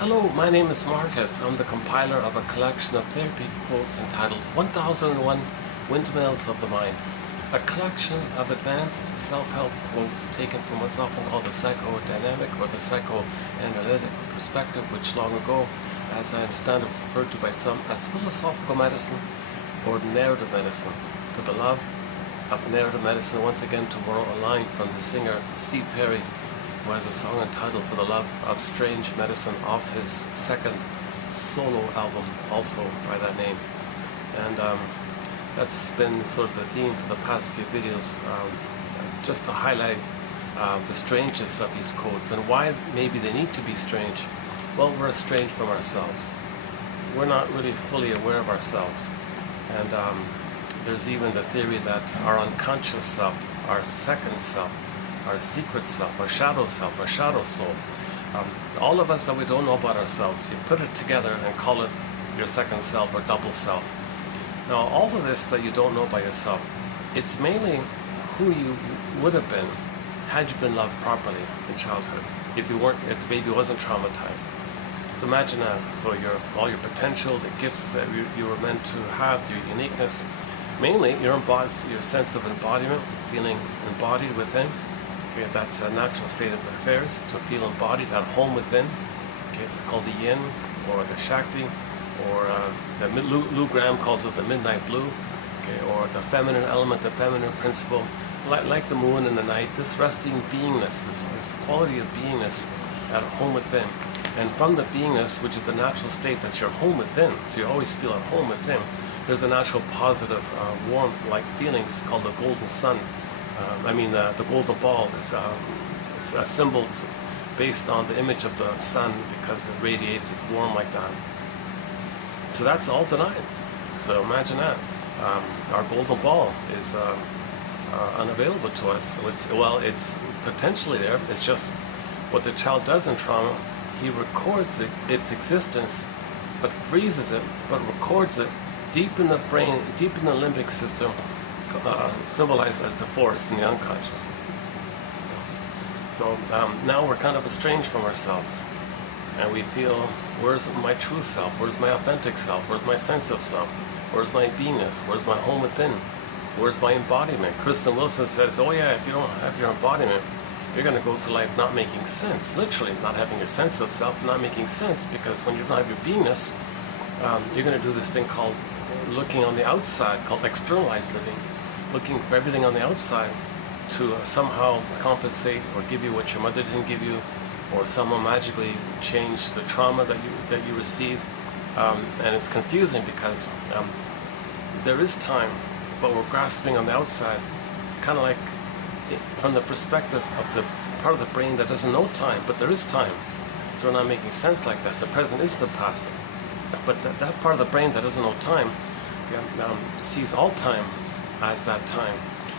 Hello, my name is Marcus. I'm the compiler of a collection of therapy quotes entitled 1001 Windmills of the Mind, a collection of advanced self-help quotes taken from what's often called the psychodynamic or the psychoanalytic perspective, which long ago, as I understand it, was referred to by some as philosophical medicine or narrative medicine. For the love of narrative medicine, once again tomorrow, a line from the singer Steve Perry, who has a song entitled For the Love of Strange Medicine off his second solo album, also by that name. And that's been sort of the theme for the past few videos, just to highlight the strangeness of these quotes and why maybe they need to be strange. Well, we're estranged from ourselves. We're not really fully aware of ourselves. And there's even the theory that our unconscious self, our second self, our secret self, our shadow soul, all of us that we don't know about ourselves, you put it together and call it your second self or double self. Now, all of this that you don't know about yourself, it's mainly who you would have been had you been loved properly in childhood, if the baby wasn't traumatized. So imagine that. So all your potential, the gifts that you were meant to have, your uniqueness, mainly your sense of embodiment, feeling embodied within. Okay, that's a natural state of affairs, to feel embodied at home within. Okay, it's called the yin or the shakti, or Lou Graham calls it the midnight blue. Okay, or the feminine element, the feminine principle, like the moon in the night. This resting beingness, this quality of beingness at home within, and from the beingness, which is the natural state, that's your home within. So you always feel at home within. There's a natural positive warmth-like feelings called the golden sun. The golden ball is a symbol based on the image of the sun because it radiates, it's warm like that. So that's all denied. So imagine that. Our golden ball is unavailable to us. So it's potentially there. It's just what the child does in trauma. He records its existence, but freezes it, but records it deep in the brain, deep in the limbic system, symbolized as the forest in the unconscious. So now we're kind of estranged from ourselves, and we feel, where's my true self? Where's my authentic self? Where's my sense of self? Where's my beingness? Where's my home within? Where's my embodiment? Kristen Wilson says, oh yeah, if you don't have your embodiment, you're going to go through life not making sense. Literally, not having your sense of self, not making sense, because when you don't have your beingness, you're going to do this thing called looking on the outside, called externalized living. Looking for everything on the outside to somehow compensate or give you what your mother didn't give you, or someone magically change the trauma that you received. And it's confusing because there is time, but we're grasping on the outside, kind of like from the perspective of the part of the brain that doesn't know time, but there is time. So we're not making sense like that. The present is the past. But that part of the brain that doesn't know time sees all time as that time.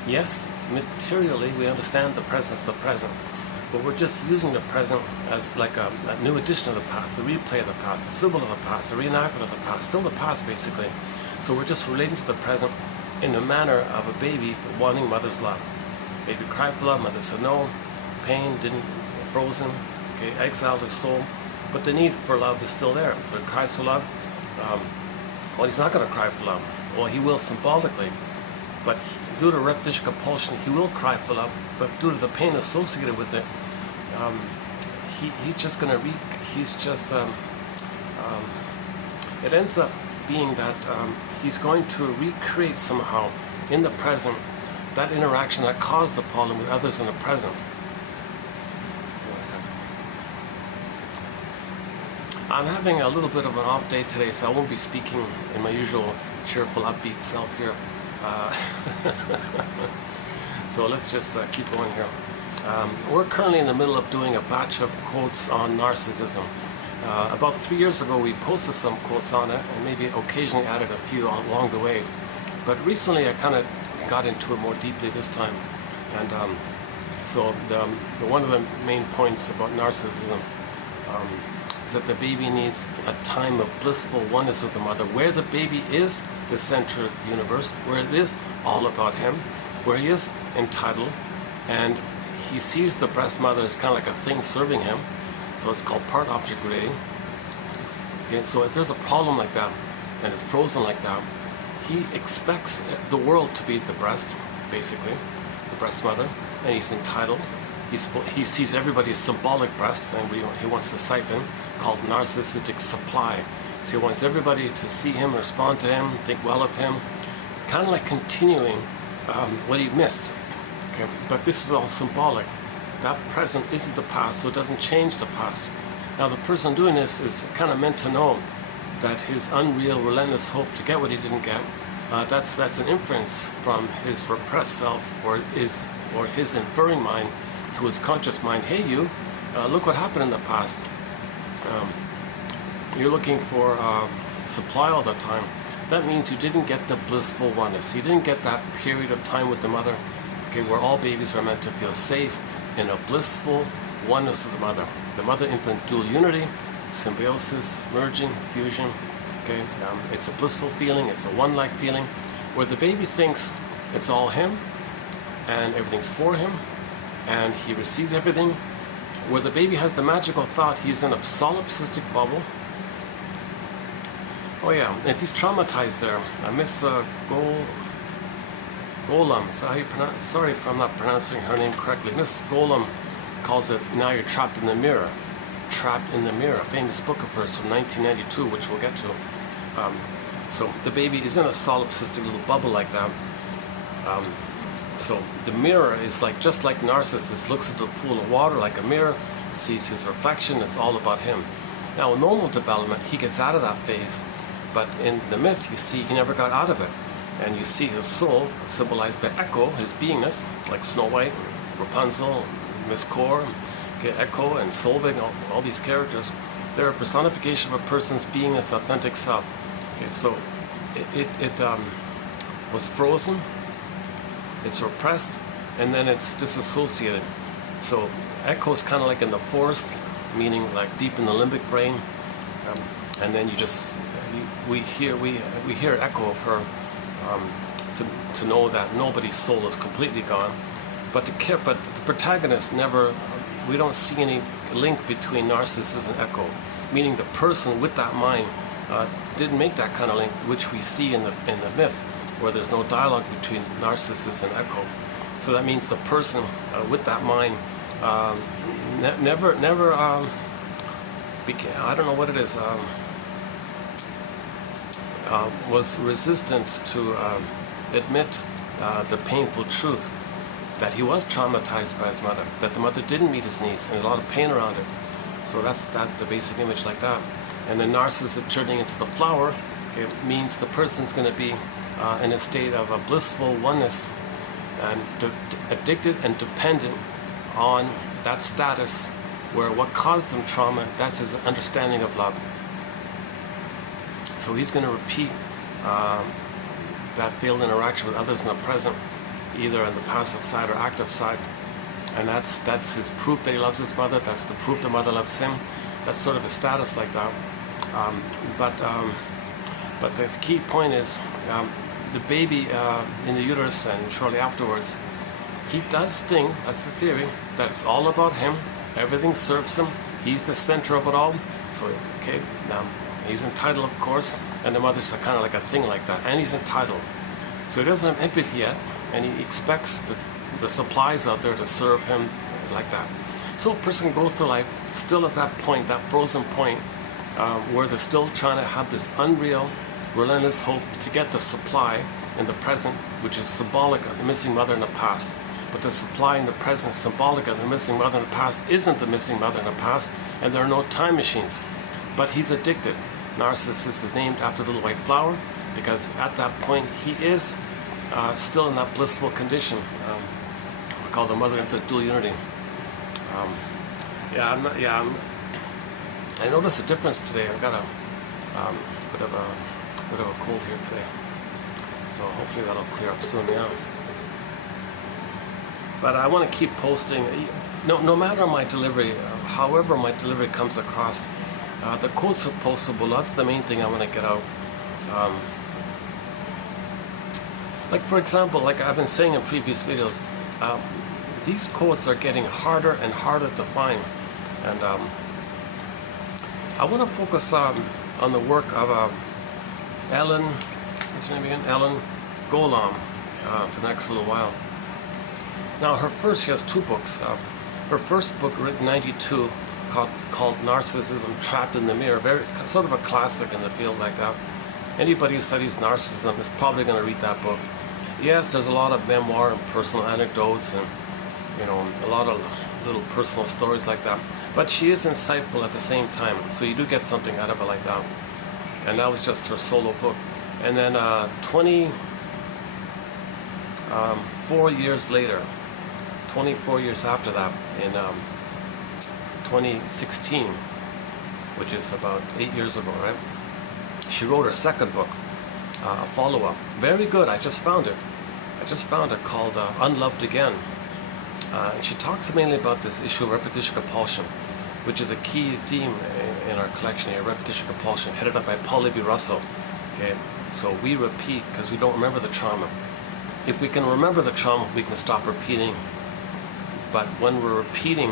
Yes, materially we understand the present's the present, but we're just using the present as like a new edition of the past, the replay of the past, the symbol of the past, the reenactment of the past, still the past basically. So we're just relating to the present in the manner of a baby wanting mother's love. Baby cried for love, mother said no, pain, frozen, okay, exiled his soul, but the need for love is still there. So he cries for love. Well, he's not going to cry for love. Well, he will symbolically, but due to repetition compulsion, he will cry for love, but due to the pain associated with it, he's just going to it ends up being that he's going to recreate somehow in the present that interaction that caused the problem with others in the present. I'm having a little bit of an off day today, so I won't be speaking in my usual cheerful, upbeat self here. So let's just keep going here. We're currently in the middle of doing a batch of quotes on narcissism. About 3 years ago, we posted some quotes on it, and maybe occasionally added a few along the way. But recently, I kind of got into it more deeply this time. And so one of the main points about narcissism is that the baby needs a time of blissful oneness with the mother, where the baby is the center of the universe, where it is all about him, where he is entitled, and he sees the breast mother as kind of like a thing serving him. So it's called part object relating. Okay, so if there's a problem like that and it's frozen like that, he expects the world to be the breast, basically, the breast mother, and he's entitled. He sees everybody as symbolic breasts, and he wants to siphon, called narcissistic supply. So he wants everybody to see him, respond to him, think well of him, kind of like continuing what he missed. Okay, but this is all symbolic. That present isn't the past, so it doesn't change the past. Now the person doing this is kind of meant to know that his unreal, relentless hope to get what he didn't get, that's an inference from his repressed self or his inferring mind to his conscious mind. Hey, you, look what happened in the past. You're looking for supply all the time. That means you didn't get the blissful oneness. You didn't get that period of time with the mother, okay, where all babies are meant to feel safe in a blissful oneness of the mother. The mother-infant dual unity, symbiosis, merging, fusion. Okay, it's a blissful feeling. It's a one-like feeling, where the baby thinks it's all him, and everything's for him, and he receives everything. Where the baby has the magical thought he's in a solipsistic bubble. Oh yeah, if he's traumatized there, Miss Golem, is that how you pronounce? Sorry if I'm not pronouncing her name correctly. Miss Golem calls it "Now You're Trapped in the Mirror." Trapped in the Mirror, a famous book of hers from 1992, which we'll get to. So the baby is in a solipsistic little bubble like that. So the mirror is like, just like narcissist looks at the pool of water like a mirror, sees his reflection, it's all about him. Now in normal development, he gets out of that phase, but in the myth, you see he never got out of it. And you see his soul symbolized by Echo, his beingness, like Snow White, Rapunzel, Miss Core, okay, Echo and Solvig, all these characters. They're a personification of a person's beingness, authentic self. Okay, so it was frozen, it's repressed, and then it's disassociated. So Echo is kind of like in the forest, meaning like deep in the limbic brain, and then we hear echo of her to know that nobody's soul is completely gone. But the protagonist never, we don't see any link between narcissist and Echo, meaning the person with that mind didn't make that kind of link, which we see in the myth, where there's no dialogue between narcissist and Echo. So that means the person with that mind never became, I don't know what it is, was resistant to admit the painful truth that he was traumatized by his mother, that the mother didn't meet his needs, and a lot of pain around it. So that's the basic image like that. And the narcissist turning into the flower, it means the person's going to be in a state of a blissful oneness, and addicted and dependent on that status, where what caused him trauma, that's his understanding of love. So he's going to repeat that failed interaction with others in the present, either on the passive side or active side. And that's his proof that he loves his mother. That's the proof the mother loves him. That's sort of his status like that. But the key point is the baby in the uterus and shortly afterwards, he does think, that's the theory, that it's all about him. Everything serves him. He's the center of it all. So, okay, now he's entitled, of course, and the mother's kind of like a thing like that, and he's entitled. So he doesn't have empathy yet, and he expects the supplies out there to serve him like that. So a person can go through life still at that point, that frozen point, where they're still trying to have this unreal, relentless hope to get the supply in the present, which is symbolic of the missing mother in the past. But the supply in the present, symbolic of the missing mother in the past, isn't the missing mother in the past, and there are no time machines. But he's addicted. Narcissist is named after the little white flower, because at that point he is still in that blissful condition. We call the mother-infant dual unity. I noticed a difference today. I've got a bit of a cold here today, so hopefully that'll clear up soon. Yeah. But I want to keep posting. No matter my delivery, however my delivery comes across, the quotes are postable. That's the main thing I want to get out. Like for example, like I've been saying in previous videos, these quotes are getting harder and harder to find, and I want to focus on on the work of Ellen, what's her name again? Ellen Golam, for the next little while. Now she has 2 books. Her first book, written in '92, called Narcissism Trapped in the Mirror, sort of a classic in the field like that. Anybody who studies narcissism is probably going to read that book. Yes, there's a lot of memoir and personal anecdotes and, you know, a lot of little personal stories like that. But she is insightful at the same time, so you do get something out of it like that. And that was just her solo book. And then 24 years later, 24 years after that, in 2016, which is about 8 years ago, right? She wrote her second book, a follow-up. Very good. I just found it called Unloved Again. And she talks mainly about this issue of repetition compulsion, which is a key theme in our collection here, repetition compulsion, headed up by Paul Libby Russell. Okay, so we repeat because we don't remember the trauma. If we can remember the trauma, we can stop repeating. But when we're repeating,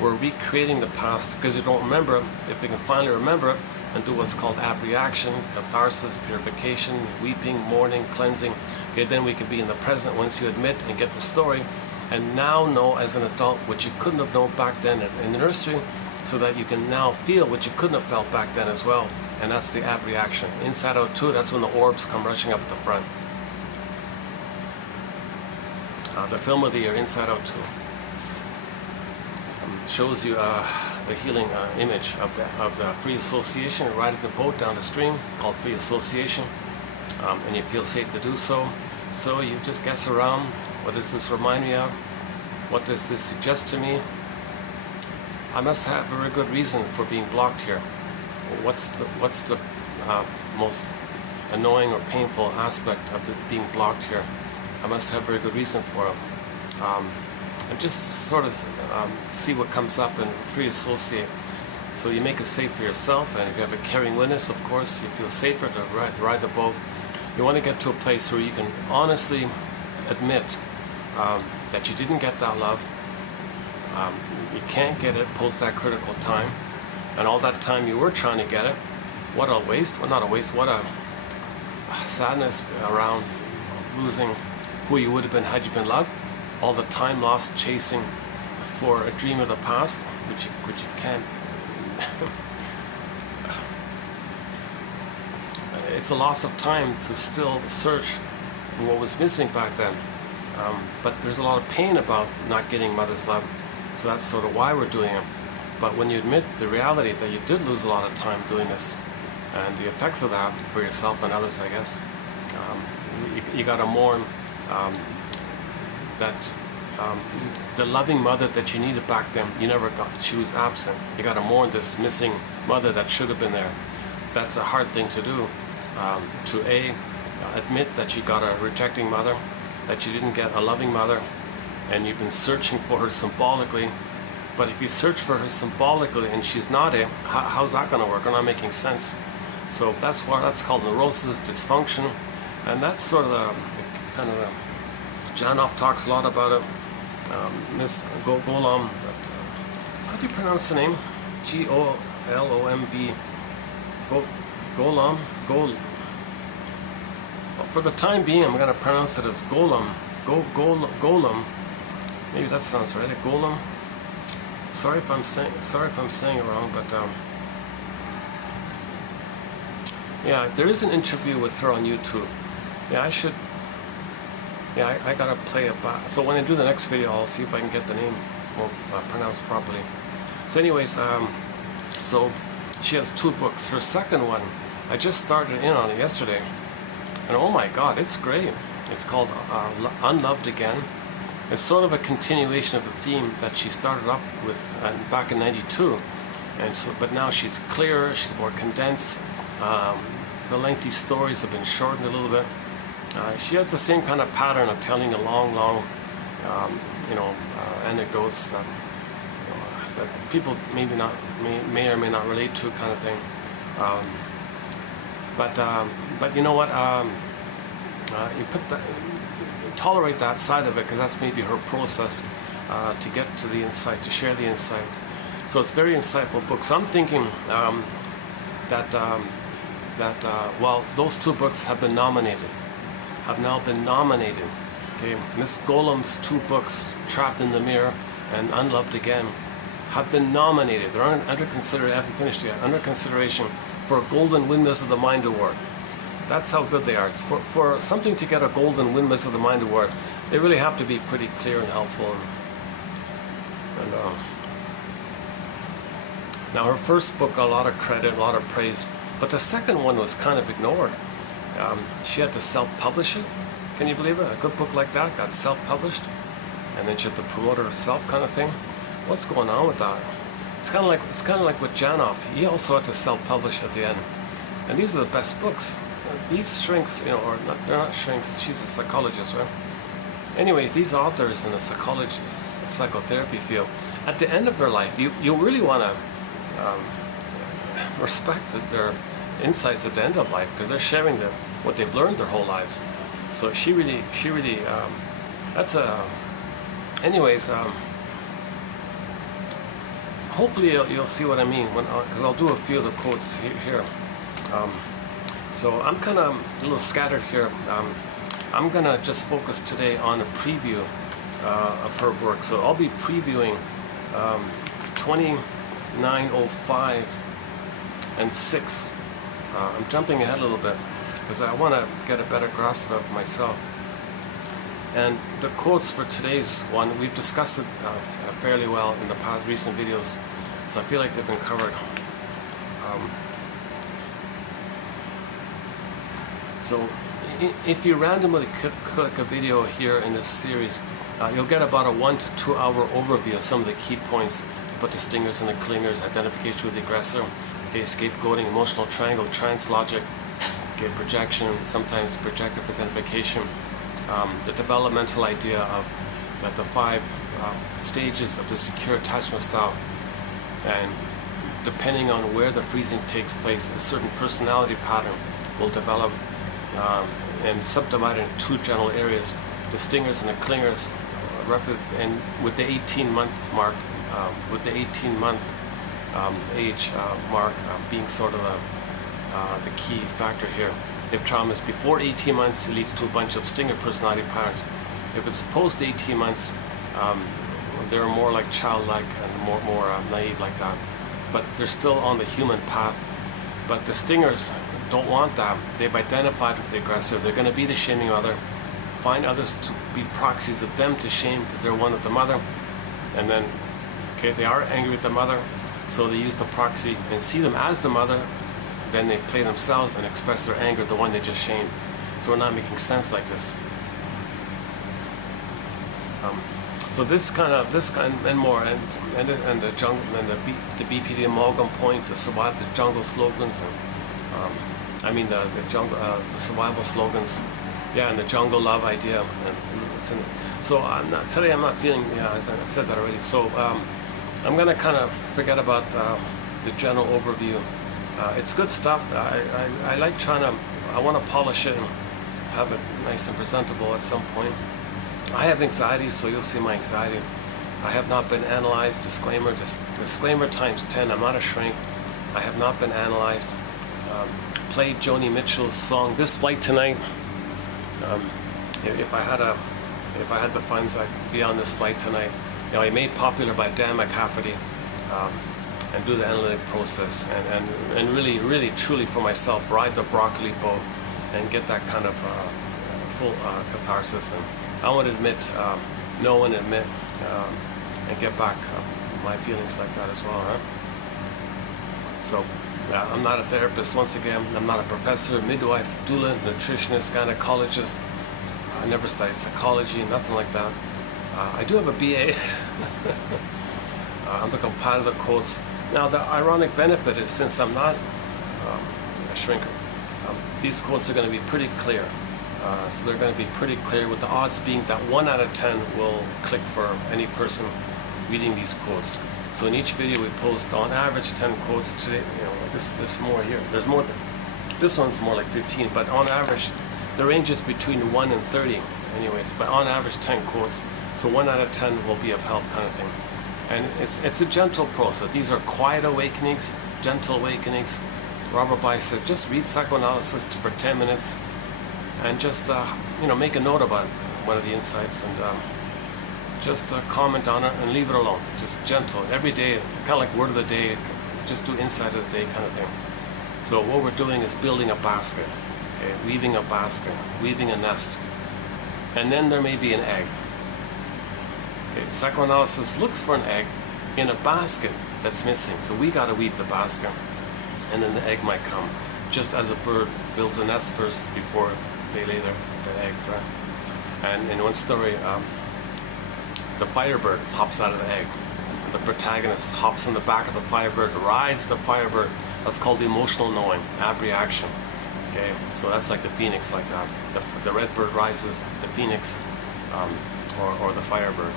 we're recreating the past because we don't remember it. If we can finally remember it and do what's called abreaction, catharsis, purification, weeping, mourning, cleansing, okay, then we can be in the present once you admit and get the story, and now know as an adult what you couldn't have known back then in the nursery, so that you can now feel what you couldn't have felt back then as well. And that's the abreaction. Inside Out 2, that's when the orbs come rushing up at the front. The film of the year, Inside Out 2. Shows you the healing image of the free association. You're riding the boat down the stream, called free association, and you feel safe to do so. So you just guess around. What does this remind me of? What does this suggest to me? I must have a very good reason for being blocked here. What's the most annoying or painful aspect of being blocked here? I must have a very good reason for it. And just sort of see what comes up and free associate. So you make it safe for yourself, and if you have a caring witness, of course, you feel safer to ride the boat. You want to get to a place where you can honestly admit that you didn't get that love. You can't get it post that critical time, and all that time you were trying to get it, what a waste. Well, not a waste, what a sadness around losing who you would have been had you been loved. All the time lost chasing for a dream of the past, which you can't. It's a loss of time to still search for what was missing back then. But there's a lot of pain about not getting mother's love, so that's sort of why we're doing it. But when you admit the reality that you did lose a lot of time doing this, and the effects of that for yourself and others, I guess, you got to mourn that the loving mother that you needed back then, you never got. She was absent. You got to mourn this missing mother that should have been there. That's a hard thing to do. To admit that you got a rejecting mother, that you didn't get a loving mother, and you've been searching for her symbolically. But if you search for her symbolically and she's not it, how's that going to work? Or not making sense. So that's called neurosis, dysfunction, and that's sort of the kind of the. Janoff talks a lot about it. Miss Golam, how do you pronounce the name? G-O-L-O-M-B. Golam. Well, for the time being, I'm going to pronounce it as Golam. Golam. Maybe that sounds right. Golam. Sorry if I'm saying it wrong, but yeah, there is an interview with her on YouTube. Yeah, I gotta play it back. So when I do the next video, I'll see if I can get the name pronounced properly. So anyways, so she has 2 books. Her second one, I just started in on it yesterday, and oh my God, it's great. It's called Unloved Again. It's sort of a continuation of the theme that she started up with back in '92, and so, but now she's clearer, she's more condensed. The lengthy stories have been shortened a little bit. She has the same kind of pattern of telling a long, anecdotes that, that people may or may not relate to, kind of thing. But you know what? You tolerate that side of it, because that's maybe her process to get to the insight, to share the insight. So it's a very insightful book. So I'm thinking that that, well, those 2 books have been nominated, have now been nominated. Okay, Miss Golem's 2 books, Trapped in the Mirror and Unloved Again, have been nominated. They're under consideration, I haven't finished yet, under consideration for a Golden Windmills of the Mind Award. That's how good they are. For something to get a Golden Windmills of the Mind Award, they really have to be pretty clear and helpful. And now her first book got a lot of credit, a lot of praise, but the second one was kind of ignored. She had to self-publish it. Can you believe it? A good book like that got self-published, and then she had to promote it herself, kind of thing. What's going on with that? It's kind of like with Janoff. He also had to self-publish at the end. And these are the best books. So these shrinks, you know, or not, they're not shrinks. She's a psychologist, right? Anyways, these authors in the psychotherapy field, at the end of their life, you really want to respect their insights at the end of life, because they're sharing what they've learned their whole lives. So she really, that's a. Anyways, hopefully you'll see what I mean because I'll do a few of the quotes here. So I'm kind of a little scattered here. I'm gonna just focus today on a preview of her work. So I'll be previewing 2905 and 6. I'm jumping ahead a little bit because I want to get a better grasp of myself. And the quotes for today's one, we've discussed it fairly well in the past recent videos, so I feel like they've been covered. So if you randomly click a video here in this series, you'll get about a 1 to 2 hour overview of some of the key points about the stingers and the clingers, identification with the aggressor, okay, scapegoating, emotional triangle, trance logic, okay, projection, sometimes projective identification, the developmental idea of the 5 stages of the secure attachment style, and depending on where the freezing takes place, a certain personality pattern will develop and subdivide in 2 general areas: the stingers and the clingers, and with the 18-month mark, with the 18-month age mark being sort of the key factor here. If trauma is before 18 months, it leads to a bunch of stinger personality patterns. If it's post 18 months, they're more like childlike and more naive like that. But they're still on the human path. But the stingers don't want that. They've identified with the aggressor. They're going to be the shaming mother, find others to be proxies of them to shame because they're one with the mother. And then, okay, they are angry with the mother, so they use the proxy and see them as the mother. Then they play themselves and express their anger, the one they just shamed. So we're not making sense like this. So this kind and more, and the jungle, and the BPD amalgam point, the jungle slogans, and the survival slogans, yeah, and the jungle love idea. And so today I'm not feeling, as I said that already. So I'm gonna kind of forget about the general overview. It's good stuff. I like I want to polish it and have it nice and presentable at some point. I have anxiety, so you'll see my anxiety. I have not been analyzed. Disclaimer times 10. I'm not a shrink. I have not been analyzed. Played Joni Mitchell's song "This Flight Tonight." If I had the funds, I'd be on this flight tonight. You know, I made popular by Dan McCafferty. And do the analytic process, and really truly for myself ride the broccoli boat and get that kind of full catharsis. And I want to admit, know and admit, and get back my feelings like that as well, right? So I'm not a therapist, once again. I'm not a professor, midwife, doula, nutritionist, gynecologist. I never studied psychology, nothing like that. I do have a BA. I'm the compiler of the quotes. Now, the ironic benefit is, since I'm not a shrinker, these quotes are going to be pretty clear. So they're going to be pretty clear, with the odds being that 1 out of 10 will click for any person reading these quotes. So in each video we post on average 10 quotes today. You know, this more here. There's more than this one's more like 15, but on average the range is between 1 and 30 anyways, but on average 10 quotes. So 1 out of 10 will be of help, kind of thing. And it's a gentle process. These are quiet awakenings, gentle awakenings. Robert Bly says, just read psychoanalysis for 10 minutes and just make a note about one of the insights, and just comment on it and leave it alone. Just gentle every day, kind of like word of the day. Just do insight of the day kind of thing. So what we're doing is building a basket, okay? Weaving a basket, weaving a nest, and then there may be an egg. Okay? Psychoanalysis looks for an egg in a basket that's missing. So we got to weave the basket, and then the egg might come, just as a bird builds a nest first before they lay their eggs, right? And in one story, the firebird hops out of the egg. The protagonist hops on the back of the firebird, rides the firebird. That's called the emotional knowing, abreaction. Okay, so that's like the phoenix, like that. The red bird rises, the phoenix, or the firebird.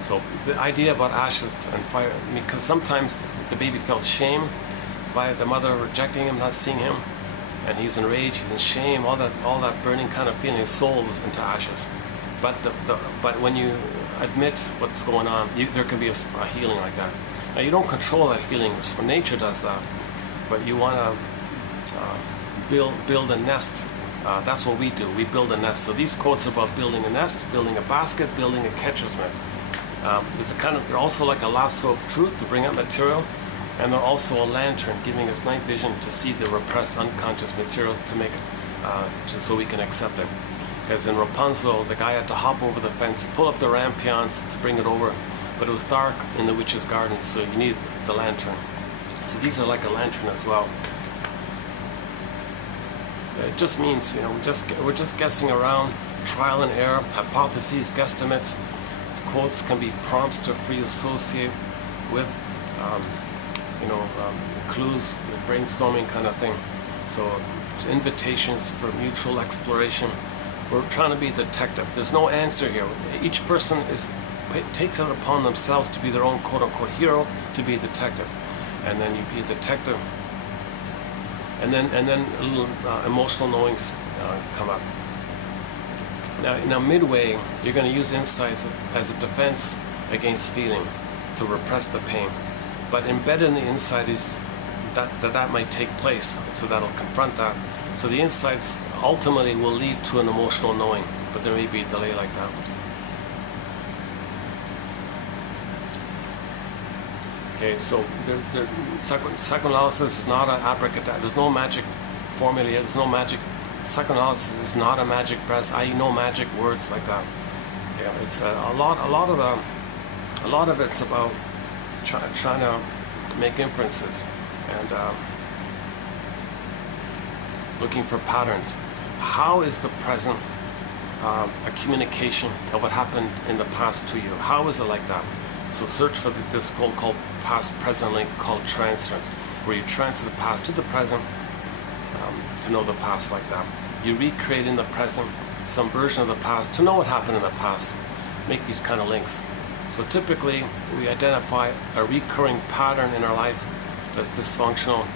So the idea about ashes and fire, because sometimes the baby felt shame by the mother rejecting him, not seeing him, and he's enraged, he's in shame, all that burning kind of feeling, his soul was into ashes. But but when you admit what's going on, there can be a healing like that. Now you don't control that healing, nature does that, but you want to build a nest. That's what we do. We build a nest. So these quotes are about building a nest, building a basket, building a catcher's mitt. They're also like a lasso of truth to bring out material, and they're also a lantern giving us night vision to see the repressed unconscious material to make it, so we can accept it. Because in Rapunzel, the guy had to hop over the fence, pull up the rampions to bring it over, but it was dark in the witch's garden, so you need the lantern. So these are like a lantern as well. It just means, we're just guessing around, trial and error, hypotheses, guesstimates. Quotes can be prompts to free associate with, clues, brainstorming kind of thing. So invitations for mutual exploration. We're trying to be a detective. There's no answer here. Each person takes it upon themselves to be their own quote-unquote hero, to be a detective. And then you be a detective, and then a little emotional knowings come up. Now midway, you're going to use insights as a defense against feeling, to repress the pain. But embedded in the insight is that might take place, so that'll confront that. So the insights ultimately will lead to an emotional knowing, but there may be a delay like that. Okay, so psychoanalysis is not an abracadabra. There's no magic formula. There's no magic. Psychoanalysis is not a magic press. No magic words like that. Yeah, it's a lot of it's about trying to make inferences and looking for patterns. How is the present a communication of what happened in the past to you? How is it like that? So search for this called past-present link called transference, where you transfer the past to the present to know the past like that. You recreate in the present some version of the past to know what happened in the past. Make these kind of links. So typically we identify a recurring pattern in our life that's dysfunctional.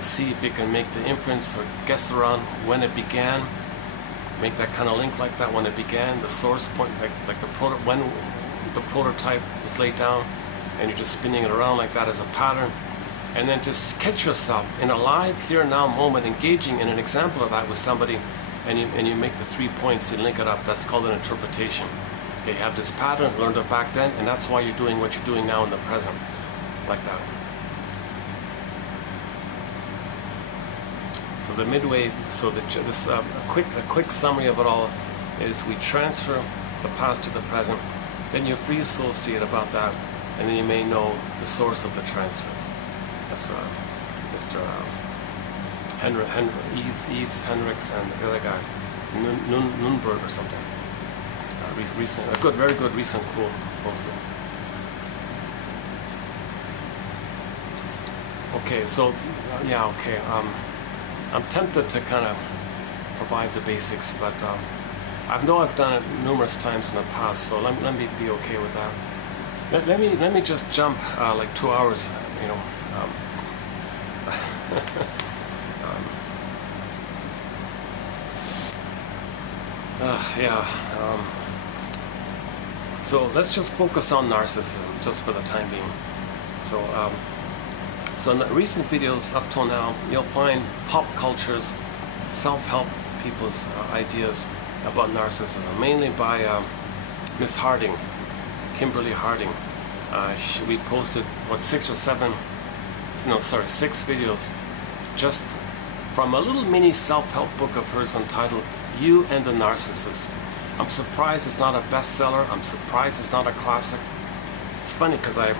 See if you can make the inference or guess around when it began. Make that kind of link like that, when it began, the source point, like when the prototype was laid down, and you're just spinning it around like that as a pattern. And then just catch yourself in a live here and now moment engaging in an example of that with somebody, and you make the 3 points and link it up. That's called an interpretation. Okay, you have this pattern, learned it back then, and that's why you're doing what you're doing now in the present, like that. So the midway, so a quick summary of it all is we transfer the past to the present, then you free associate about that, and then you may know the source of the transference. That's Mr. Eves Hendricks, and the other guy, Nunberg or something. Very good recent quote posted. Okay, so yeah, okay. I'm tempted to kind of provide the basics, but I know I've done it numerous times in the past, so let me be okay with that. Let me just jump like 2 hours, so let's just focus on narcissism just for the time being. So So in the recent videos up till now, you'll find pop culture's self-help people's ideas about narcissism, mainly by Miss Harding, Kimberly Harding. We posted, what, 6 videos just from a little mini self-help book of hers entitled You and the Narcissist. I'm surprised it's not a bestseller. I'm surprised it's not a classic. It's funny because her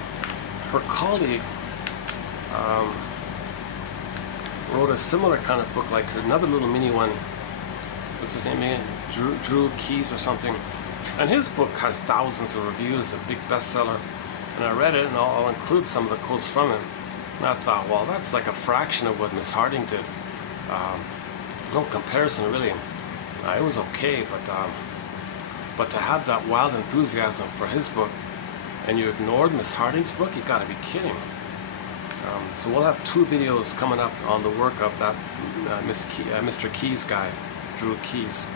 colleague wrote a similar kind of book, like another little mini one. What's his name again? Drew Keys or something. And his book has thousands of reviews, a big bestseller. And I read it, and I'll include some of the quotes from it. And I thought, well, that's like a fraction of what Miss Harding did. No comparison, really. It was okay, but to have that wild enthusiasm for his book, and you ignored Miss Harding's book, you gotta be kidding. So we'll have 2 videos coming up on the work of that Mr. Keys guy, Drew Keys.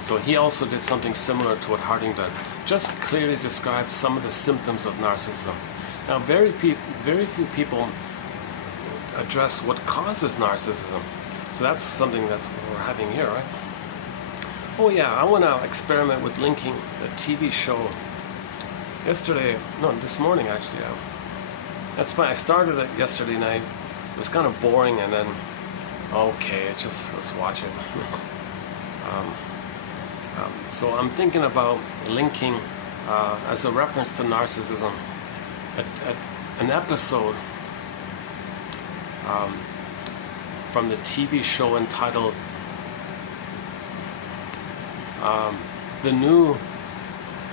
So he also did something similar to what Harding did. Just clearly describes some of the symptoms of narcissism. Now, very few people address what causes narcissism. So that's something that we're having here, right? Oh yeah, I want to experiment with linking a TV show. This morning actually. That's fine. I started it yesterday night. It was kind of boring, and then, okay, let's watch it. So I'm thinking about linking, as a reference to narcissism, an episode from the TV show entitled The New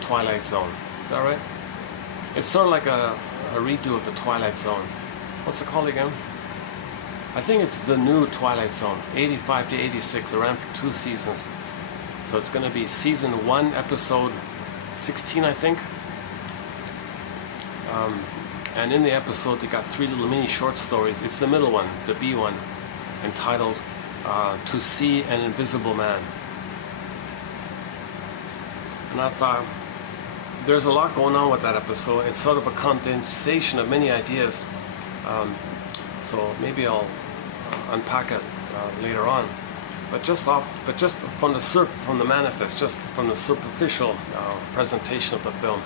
Twilight Zone. Is that right? It's sort of like a redo of the Twilight Zone. What's it called again? I think it's The New Twilight Zone, 85 to 86. It ran for 2 seasons. So it's going to be season 1, episode 16, I think. And in the episode, they got 3 little mini short stories. It's the middle one, the B one, entitled To See an Invisible Man. And I thought, there's a lot going on with that episode. It's sort of a condensation of many ideas. So maybe I'll unpack it later on. But just from the manifest, just from the superficial presentation of the film,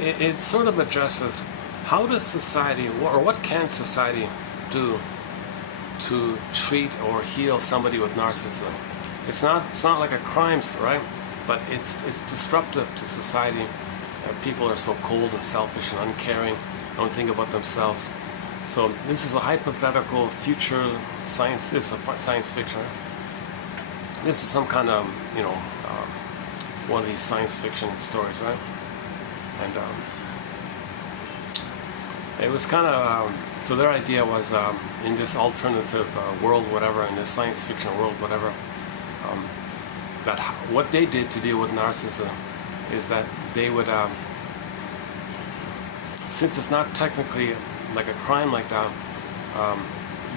it sort of addresses how does society, or what can society do to treat or heal somebody with narcissism. It's not like a crime, right? But it's disruptive to society. People are so cold and selfish and uncaring, don't think about themselves. So this is a hypothetical future science. It's a science fiction. This is some kind of, one of these science fiction stories, right? And it was kind of, so their idea was, in this alternative world, whatever, in this science fiction world, whatever, that what they did to deal with narcissism is that they would, since it's not technically like a crime like that,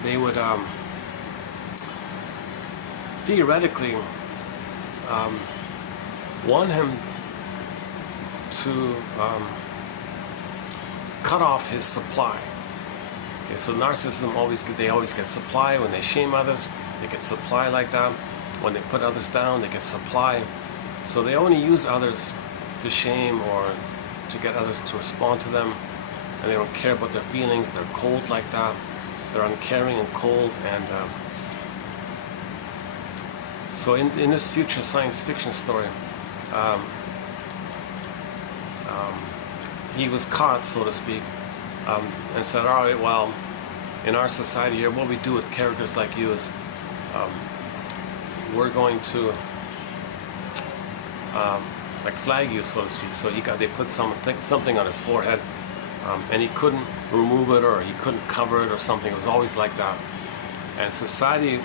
they would theoretically want him to cut off his supply. Okay, so narcissism they always get supply when they shame others. They get supply like that. When they put others down, they get supply. So they only use others to shame or to get others to respond to them, and they don't care about their feelings. They're cold like that. They're uncaring and cold. And so in this future science fiction story, he was caught, so to speak, and said, all right, well, in our society here, what we do with characters like you is we're going to like flag you, so to speak. So they put something on his forehead, and he couldn't remove it, or he couldn't cover it or something. It was always like that. And society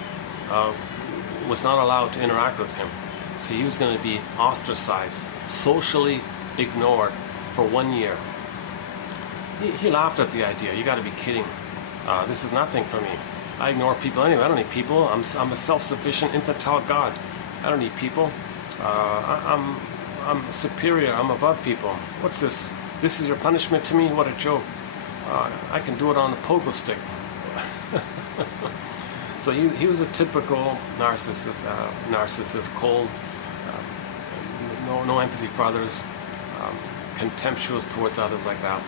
was not allowed to interact with him. So he was going to be ostracized, socially ignored for 1 year. He laughed at the idea. You got to be kidding. This is nothing for me. I ignore people anyway. I don't need people. I'm a self-sufficient infantile God. I don't need people. I'm superior. I'm above people. What's this This is your punishment to me? What a joke. I can do it on a pogo stick. So he was a typical narcissist, cold, no empathy for others, contemptuous towards others like that.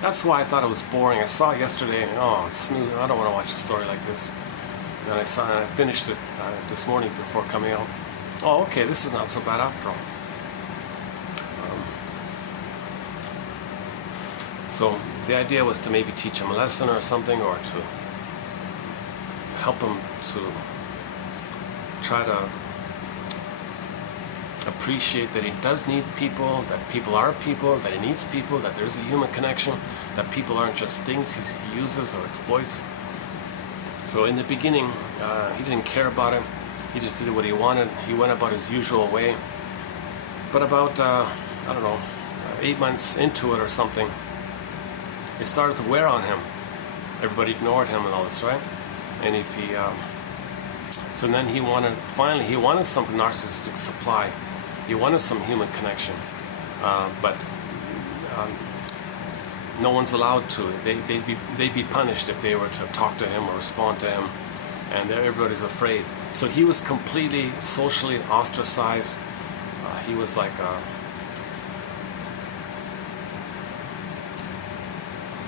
That's why I thought it was boring. I saw it yesterday, oh, snooze, I don't want to watch a story like this. And I finished it this morning before coming out. Oh, okay, this is not so bad after all. So the idea was to maybe teach him a lesson or something, or to help him to try to appreciate that he does need people, that people are people, that he needs people, that there's a human connection, that people aren't just things he uses or exploits. So in the beginning, he didn't care about it. He just did what he wanted. He went about his usual way. But about, I don't know, 8 months into it or something, it started to wear on him. Everybody ignored him and all this, right? And if he, so then he wanted some narcissistic supply. He wanted some human connection, but no one's allowed to. They'd be punished if they were to talk to him or respond to him, and everybody's afraid. So he was completely socially ostracized. He was like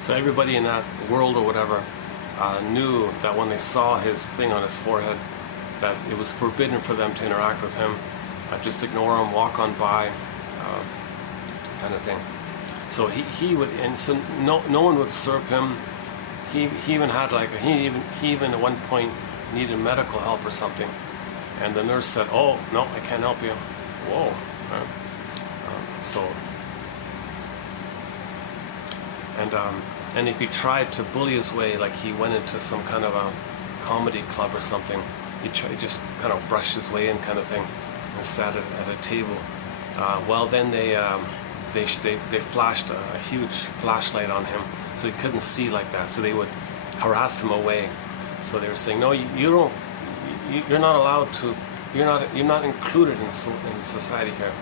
so everybody in that world or whatever knew that when they saw his thing on his forehead, that it was forbidden for them to interact with him. Just ignore him, walk on by, kind of thing. So he would, and so no one would serve him. He even had like he even at one point needed medical help or something, and the nurse said, "Oh no, I can't help you." Whoa. And if he tried to bully his way, like he went into some kind of a comedy club or something, he just kind of brushed his way in, kind of thing, and sat at a table. Well, then they flashed a huge flashlight on him, so he couldn't see like that. So they would harass him away. So they were saying, "No, you're not allowed to. You're not included in society here.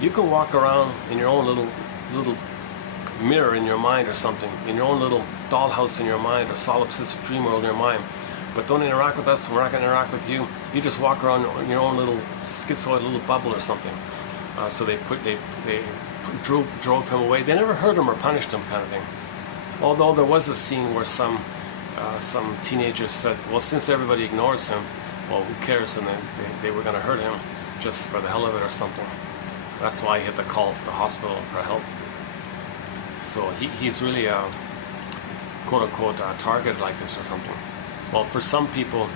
You can walk around in your own little mirror in your mind or something, in your own little dollhouse in your mind, or solipsistic dream world in your mind, but don't interact with us. We're not going to interact with you. You just walk around in your own little schizoid little bubble or something." So they drove him away. They never hurt him or punished him, kind of thing. Although there was a scene where some teenagers said, "Well, since everybody ignores him, well, who cares?" And then they were going to hurt him just for the hell of it or something. That's why he had to call the hospital for help. So he's really quote-unquote targeted like this or something. Well, for some people,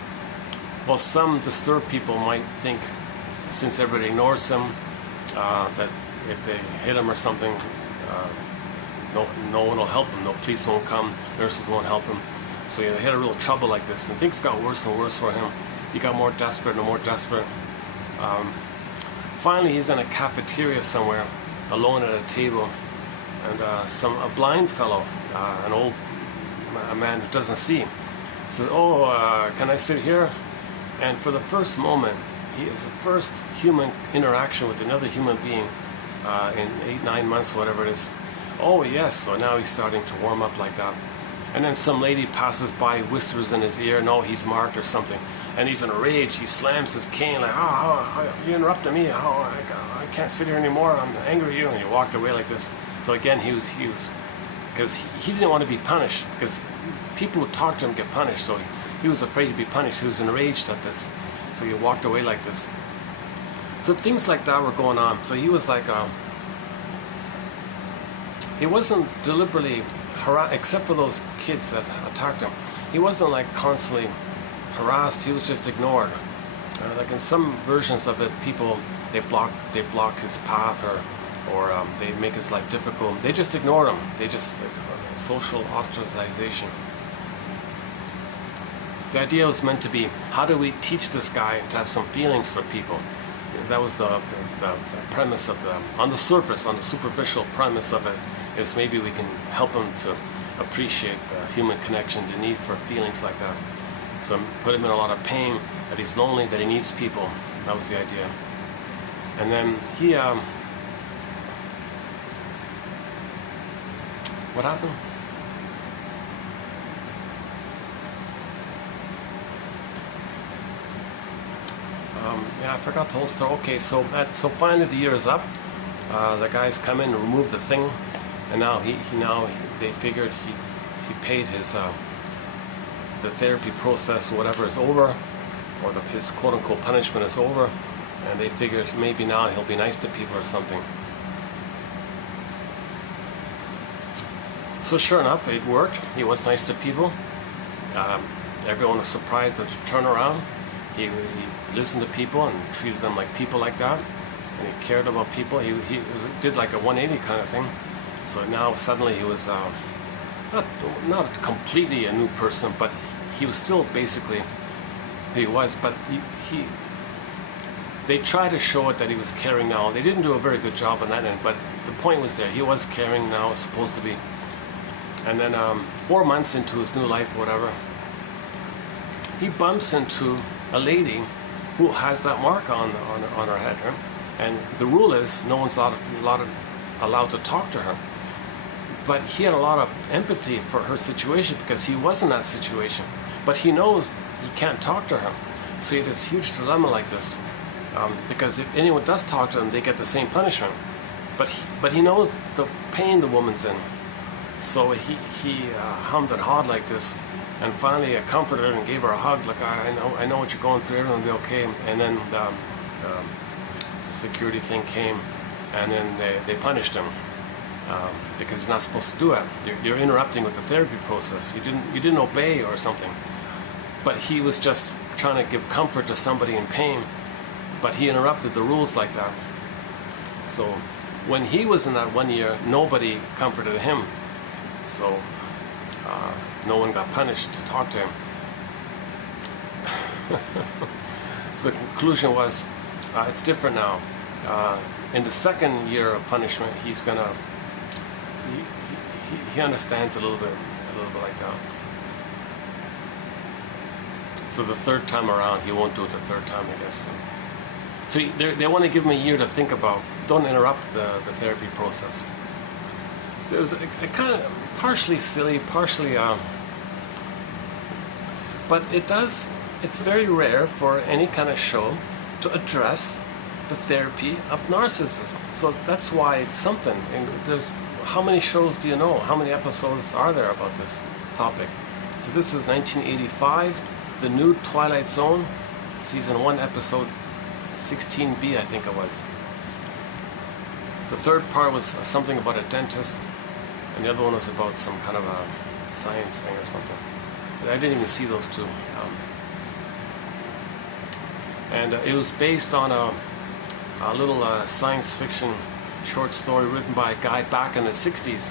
some disturbed people might think, since everybody ignores him, that if they hit him or something, no one will help him. No police won't come, nurses won't help him. So he had a real trouble like this, and things got worse and worse for him. He got more desperate and more desperate. Finally, he's in a cafeteria somewhere, alone at a table, and a blind fellow, a man who doesn't see, says, "Oh, can I sit here?" And for the first moment, he is the first human interaction with another human being in 8-9 months, whatever it is. "Oh yes." So now he's starting to warm up like that. And then some lady passes by, whispers in his ear, "No, he's marked," or something. And he's in a rage. He slams his cane like, "Oh, you interrupted me. I can't sit here anymore. I'm angry at you." And he walked away like this. So again, he was because he didn't want to be punished, because people who talk to him get punished. So he was afraid to be punished. He was enraged at this. So he walked away like this. So things like that were going on. So he was like, he wasn't deliberately harassed, except for those kids that attacked him. He wasn't like constantly harassed. He was just ignored. Like in some versions of it, people they block his path, or they make his life difficult. They just ignored him. They just social ostracization. The idea was meant to be, how do we teach this guy to have some feelings for people? That was the premise of on the surface, on the superficial premise of it, is maybe we can help him to appreciate the human connection, the need for feelings like that. So put him in a lot of pain, that he's lonely, that he needs people. That was the idea. What happened? Yeah, I forgot the whole story. Okay, so finally the year is up. The guys come in and remove the thing, and now they figured he paid his the therapy process, whatever, is over, or his quote-unquote punishment is over, and they figured maybe now he'll be nice to people or something. So sure enough, it worked. He was nice to people. Everyone was surprised at the turnaround. He listened to people and treated them like people like that, and he cared about people. He did like a 180 kind of thing. So now suddenly he was not completely a new person, but he was still basically who he was. But they tried to show it that he was caring now. They didn't do a very good job on that end, but the point was there. He was caring now, supposed to be. And then 4 months into his new life, whatever, he bumps into a lady who has that mark on her head, right? And the rule is no one's allowed to talk to her. But he had a lot of empathy for her situation because he was in that situation. But he knows he can't talk to her. So he had this huge dilemma like this. Because if anyone does talk to him, they get the same punishment. But he knows the pain the woman's in. So he hummed and hawed like this. And finally I comforted her and gave her a hug, like, I know what you're going through, everything will be okay. And then the security thing came, and then they punished him because he's not supposed to do it. You're interrupting with the therapy process. You didn't obey or something. But he was just trying to give comfort to somebody in pain, but he interrupted the rules like that. So when he was in that 1 year, nobody comforted him. So no one got punished to talk to him. So the conclusion was, it's different now. In the second year of punishment, he's gonna he understands a little bit like that. So the third time around, he won't do it the third time, I guess. So they want to give him a year to think about. Don't interrupt the therapy process. So it was a kind of partially silly, partially but it's very rare for any kind of show to address the therapy of narcissism. So that's why it's something. And how many shows do you know? How many episodes are there about this topic? So this was 1985, the new Twilight Zone, season 1, episode 16B, I think it was. The third part was something about a dentist, and the other one was about some kind of a science thing or something. But I didn't even see those two. And it was based on a little science fiction short story written by a guy back in the 60s.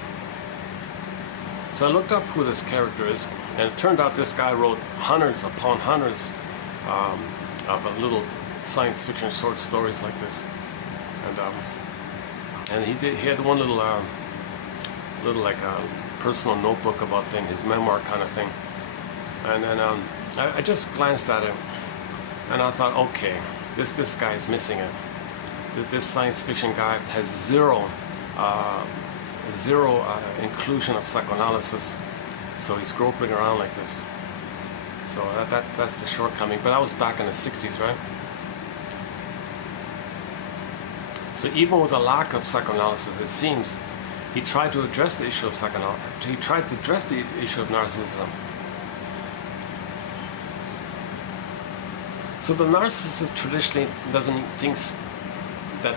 So I looked up who this character is, and it turned out this guy wrote hundreds upon hundreds of little science fiction short stories like this. And he had one little like a personal notebook about thing, his memoir kind of thing. And then I just glanced at it, and I thought, okay, this guy's missing it. This science fiction guy has zero inclusion of psychoanalysis, so he's groping around like this. So that's the shortcoming. But that was back in the 60s, right? So even with a lack of psychoanalysis, it seems he tried to address the issue of psychoanalysis. He tried to address the issue of narcissism. So the narcissist traditionally thinks that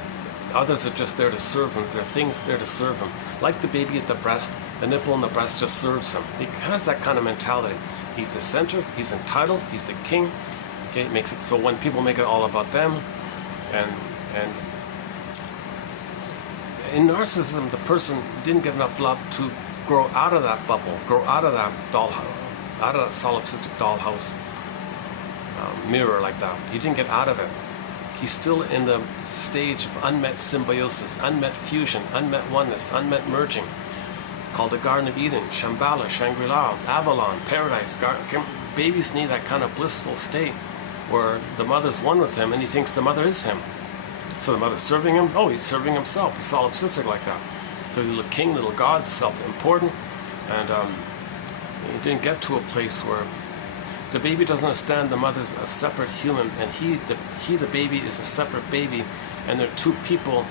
others are just there to serve him. There are things there to serve him. Like the baby at the breast, the nipple in the breast just serves him. He has that kind of mentality. He's the center, he's entitled, he's the king. Okay, it makes it so when people make it all about them, and in narcissism, the person didn't get enough love to grow out of that bubble, grow out of that dollhouse, out of that solipsistic dollhouse mirror like that. He didn't get out of it. He's still in the stage of unmet symbiosis, unmet fusion, unmet oneness, unmet merging, called the Garden of Eden, Shambhala, Shangri-La, Avalon, Paradise. Babies need that kind of blissful state where the mother's one with him and he thinks the mother is him. So the mother's serving him, oh, he's serving himself. He's solipsistic like that. So little king, little god, self-important, and he didn't get to a place where the baby doesn't understand the mother's a separate human, and the baby is a separate baby, and they're two people.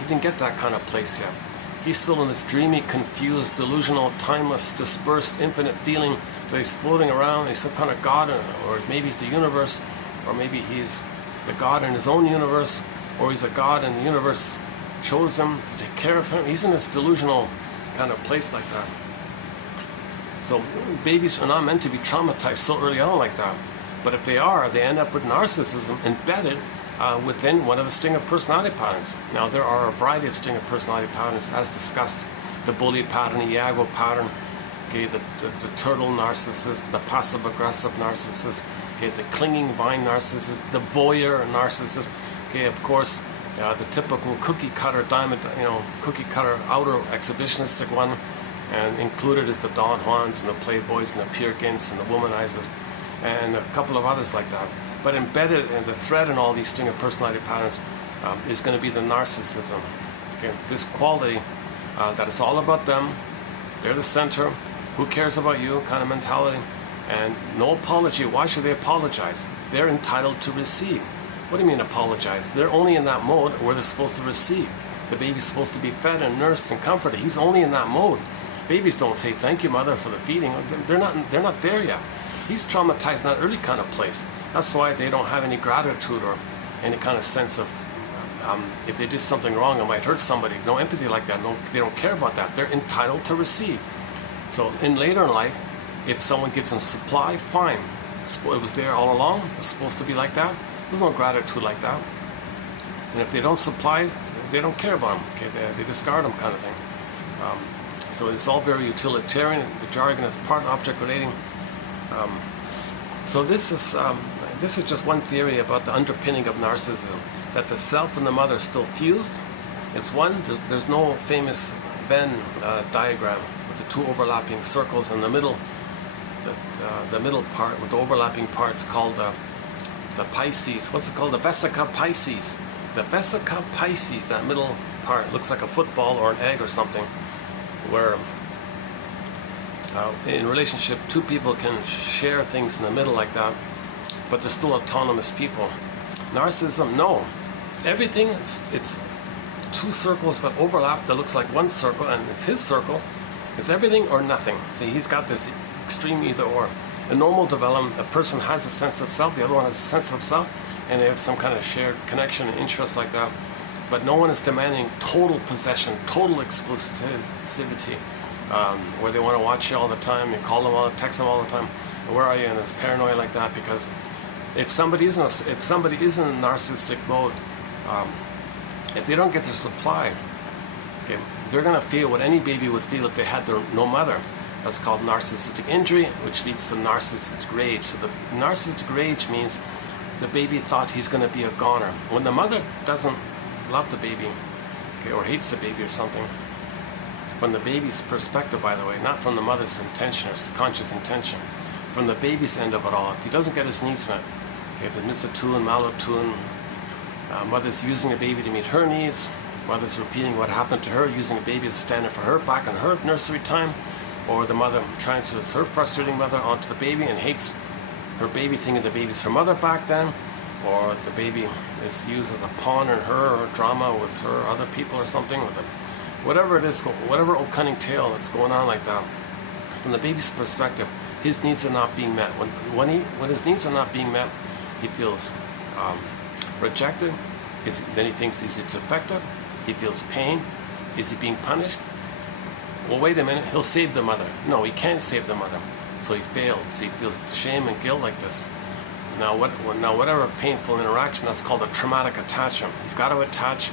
He didn't get that kind of place yet. He's still in this dreamy, confused, delusional, timeless, dispersed, infinite feeling that he's floating around. He's some kind of god, or maybe he's the universe, or maybe he's the god in his own universe, or he's a god and the universe chose him to take care of him. He's in this delusional kind of place like that. So babies are not meant to be traumatized so early on like that. But if they are, they end up with narcissism embedded within one of the stinger personality patterns. Now, there are a variety of stinger personality patterns, as discussed. The bully pattern, the Iago pattern, okay, the turtle narcissist, the passive-aggressive narcissist, okay, the clinging vine narcissist, the voyeur narcissist, okay, of course, the typical cookie-cutter diamond, cookie-cutter outer exhibitionistic one, and included is the Don Juans and the Playboys and the Peer Gyns and the womanizers, and a couple of others like that. But embedded in the thread in all these stinger personality patterns is going to be the narcissism. Okay, this quality that it's all about them, they're the center, who cares about you kind of mentality, and no apology. Why should they apologize? They're entitled to receive. What do you mean apologize? They're only in that mode where they're supposed to receive. The baby's supposed to be fed and nursed and comforted. He's only in that mode. Babies don't say thank you, mother, for the feeding. They're not there yet. He's traumatized in that early kind of place. That's why they don't have any gratitude or any kind of sense of if they did something wrong, it might hurt somebody. No empathy like that. No, they don't care about that. They're entitled to receive. So later in life, if someone gives them supply, fine. It was there all along. It's supposed to be like that. There's no gratitude like that. And if they don't supply, they don't care about them. Okay, they discard them, kind of thing. So it's all very utilitarian. The jargon is part-object relating. So this is just one theory about the underpinning of narcissism, that the self and the mother are still fused. It's one. There's no famous Venn diagram with the two overlapping circles in the middle. The middle part with the overlapping parts called the Pisces. What's it called? The Vesica Pisces. The Vesica Pisces. That middle part looks like a football or an egg or something, where in relationship, two people can share things in the middle like that, but they're still autonomous people. Narcissism, no. It's everything. It's two circles that overlap that looks like one circle, and it's his circle. It's everything or nothing. See, he's got this extreme either or. In normal development, a person has a sense of self, the other one has a sense of self, and they have some kind of shared connection and interest like that. But no one is demanding total possession, total exclusivity, where they want to watch you all the time, you call them all, text them all the time, where are you, and it's paranoia like that. Because if somebody is in a narcissistic mode, if they don't get their supply, okay, they're going to feel what any baby would feel if they had no mother. That's called narcissistic injury, which leads to narcissistic rage. So the narcissistic rage means the baby thought he's going to be a goner. When the mother doesn't love the baby, okay, or hates the baby or something, from the baby's perspective, by the way, not from the mother's intention or conscious intention, from the baby's end of it all, if he doesn't get his needs met, okay, if they miss a tune, malotune, mother's using a baby to meet her needs, mother's repeating what happened to her, using a baby as a standard for her back in her nursery time, or the mother transfers her frustrating mother onto the baby and hates her baby, thinking the baby's her mother back then, or the baby is used as a pawn in her drama with her other people or something, whatever it is, whatever old cunning tale that's going on like that. From the baby's perspective, his needs are not being met. When his needs are not being met, he feels rejected. Then he thinks, is he defective? He feels pain. Is he being punished? Well, wait a minute, he'll save the mother. No, he can't save the mother. So he failed. So he feels shame and guilt like this. Now, whatever painful interaction, that's called a traumatic attachment. He's got to attach.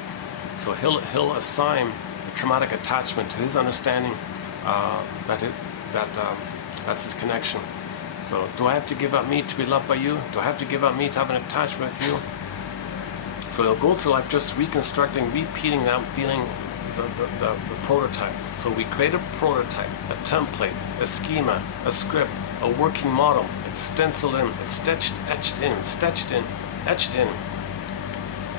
So he'll assign the traumatic attachment to his understanding that's his connection. So, do I have to give up me to be loved by you? Do I have to give up me to have an attachment with you? So he'll go through life just reconstructing, repeating that feeling, the prototype. So we create a prototype, a template, a schema, a script, a working model. It's stenciled in, it's etched in,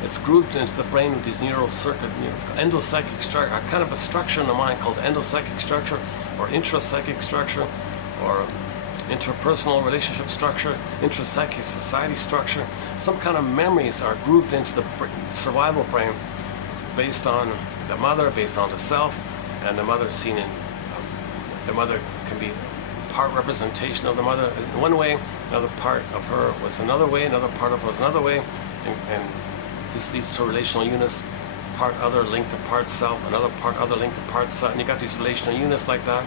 It's grouped into the brain with these neural circuit, endopsychic structure, kind of a structure in the mind called endopsychic structure, or intrapsychic structure, or interpersonal relationship structure, intrapsychic society structure. Some kind of memories are grouped into the survival brain based on the mother, based on the self, and the mother seen in, the mother can be part representation of the mother in one way, another part of her was another way, another part of her was another way, and this leads to relational units, part other linked to part self, another part other linked to part self, and you got these relational units like that.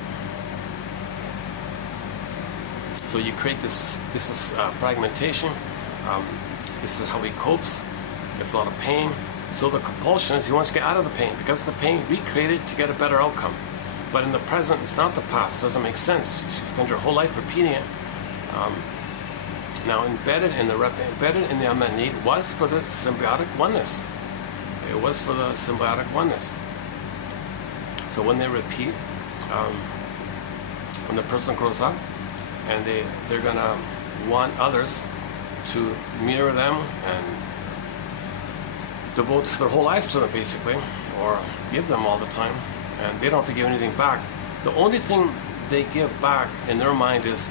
So you create this is fragmentation. This is how he copes. It's a lot of pain. So the compulsion is he wants to get out of the pain. Because of the pain, recreate it to get a better outcome. But in the present, it's not the past. It doesn't make sense. You spend your whole life repeating it. Now, embedded in the unmet need was for the symbiotic oneness. It was for the symbiotic oneness. So when they repeat, when the person grows up, and they're gonna want others to mirror them and devote their whole lives to them, basically, or give them all the time, and they don't have to give anything back. The only thing they give back in their mind is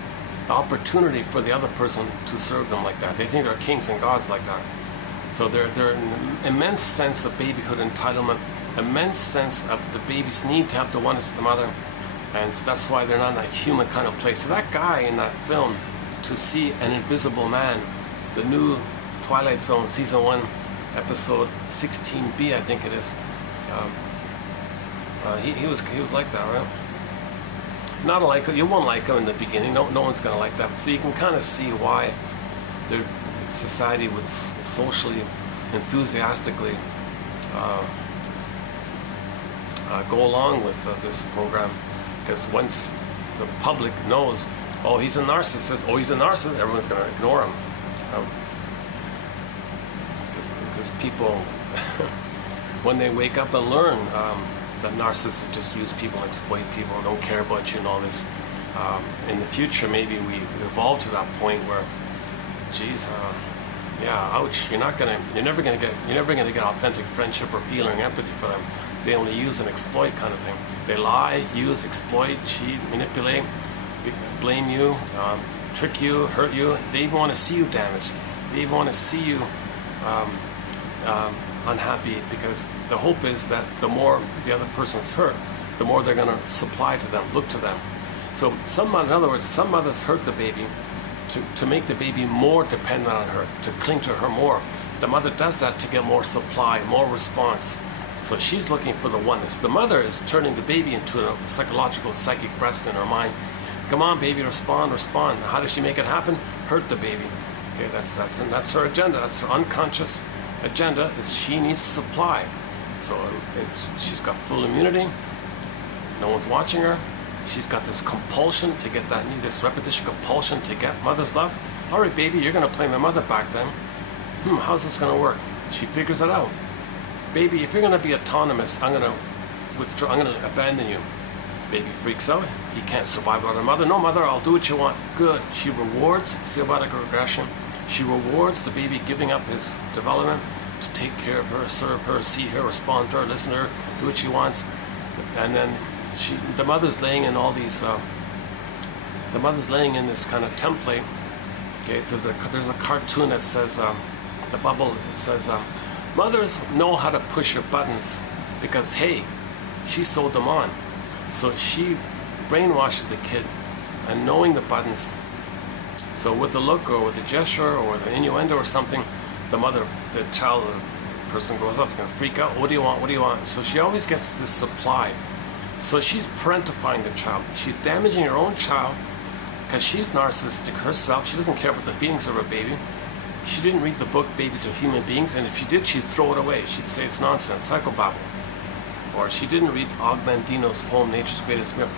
the opportunity for the other person to serve them like that. They think they're kings and gods like that. So they're an immense sense of babyhood entitlement, immense sense of the baby's need to have the oneness of the mother, and that's why they're not in that human kind of place. So that guy in that film, to see an invisible man, the new Twilight Zone season 1, episode 16B, I think it is. He was like that, right? Not like you won't like him in the beginning. No one's gonna like that. So you can kind of see why their society would socially, enthusiastically go along with this program, because once the public knows, oh, he's a narcissist, everyone's gonna ignore him. Because people, when they wake up and learn that narcissists just use people, exploit people, don't care about you and all this, in the future maybe we evolve to that point where, geez, yeah, ouch, you're never gonna get authentic friendship or feeling empathy for them. They only use and exploit kind of thing. They lie, use, exploit, cheat, manipulate, blame you, trick you, hurt you. They even want to see you damaged. They even want to see you unhappy, because the hope is that the more the other person's hurt, the more they're going to supply to them, look to them. So in other words, some mothers hurt the baby to make the baby more dependent on her, to cling to her more. The mother does that to get more supply, more response. So she's looking for the oneness. The mother is turning the baby into a psychological, psychic breast in her mind. Come on, baby, respond. How does she make it happen? Hurt the baby. Okay, that's her agenda. That's her unconscious agenda. Is she needs supply. So she's got full immunity. No one's watching her. She's got this compulsion to get that need, this repetition compulsion to get mother's love. All right, baby, you're gonna play my mother back then. How's this gonna work? She figures it out. Baby, if you're gonna be autonomous, I'm gonna withdraw. I'm gonna abandon you. Baby freaks out. He can't survive without her mother. No, mother, I'll do what you want. Good. She rewards symbiotic regression. She rewards the baby giving up his development to take care of her, serve her, see her, respond to her, listen to her, do what she wants. And then the mother's laying in all these. The mother's laying in this kind of template. Okay, so there's a cartoon that says the bubble says. Mothers know how to push your buttons because, hey, she sewed them on. So she brainwashes the kid, and knowing the buttons. So with the look or with the gesture or the innuendo or something, the child, the person grows up, going to freak out. What do you want? What do you want? So she always gets this supply. So she's parentifying the child. She's damaging her own child because she's narcissistic herself. She doesn't care about the feelings of her baby. She didn't read the book Babies Are Human Beings, and if she did, she'd throw it away. She'd say it's nonsense, psychobabble. Or she didn't read Og Mandino's poem Nature's Greatest Miracle.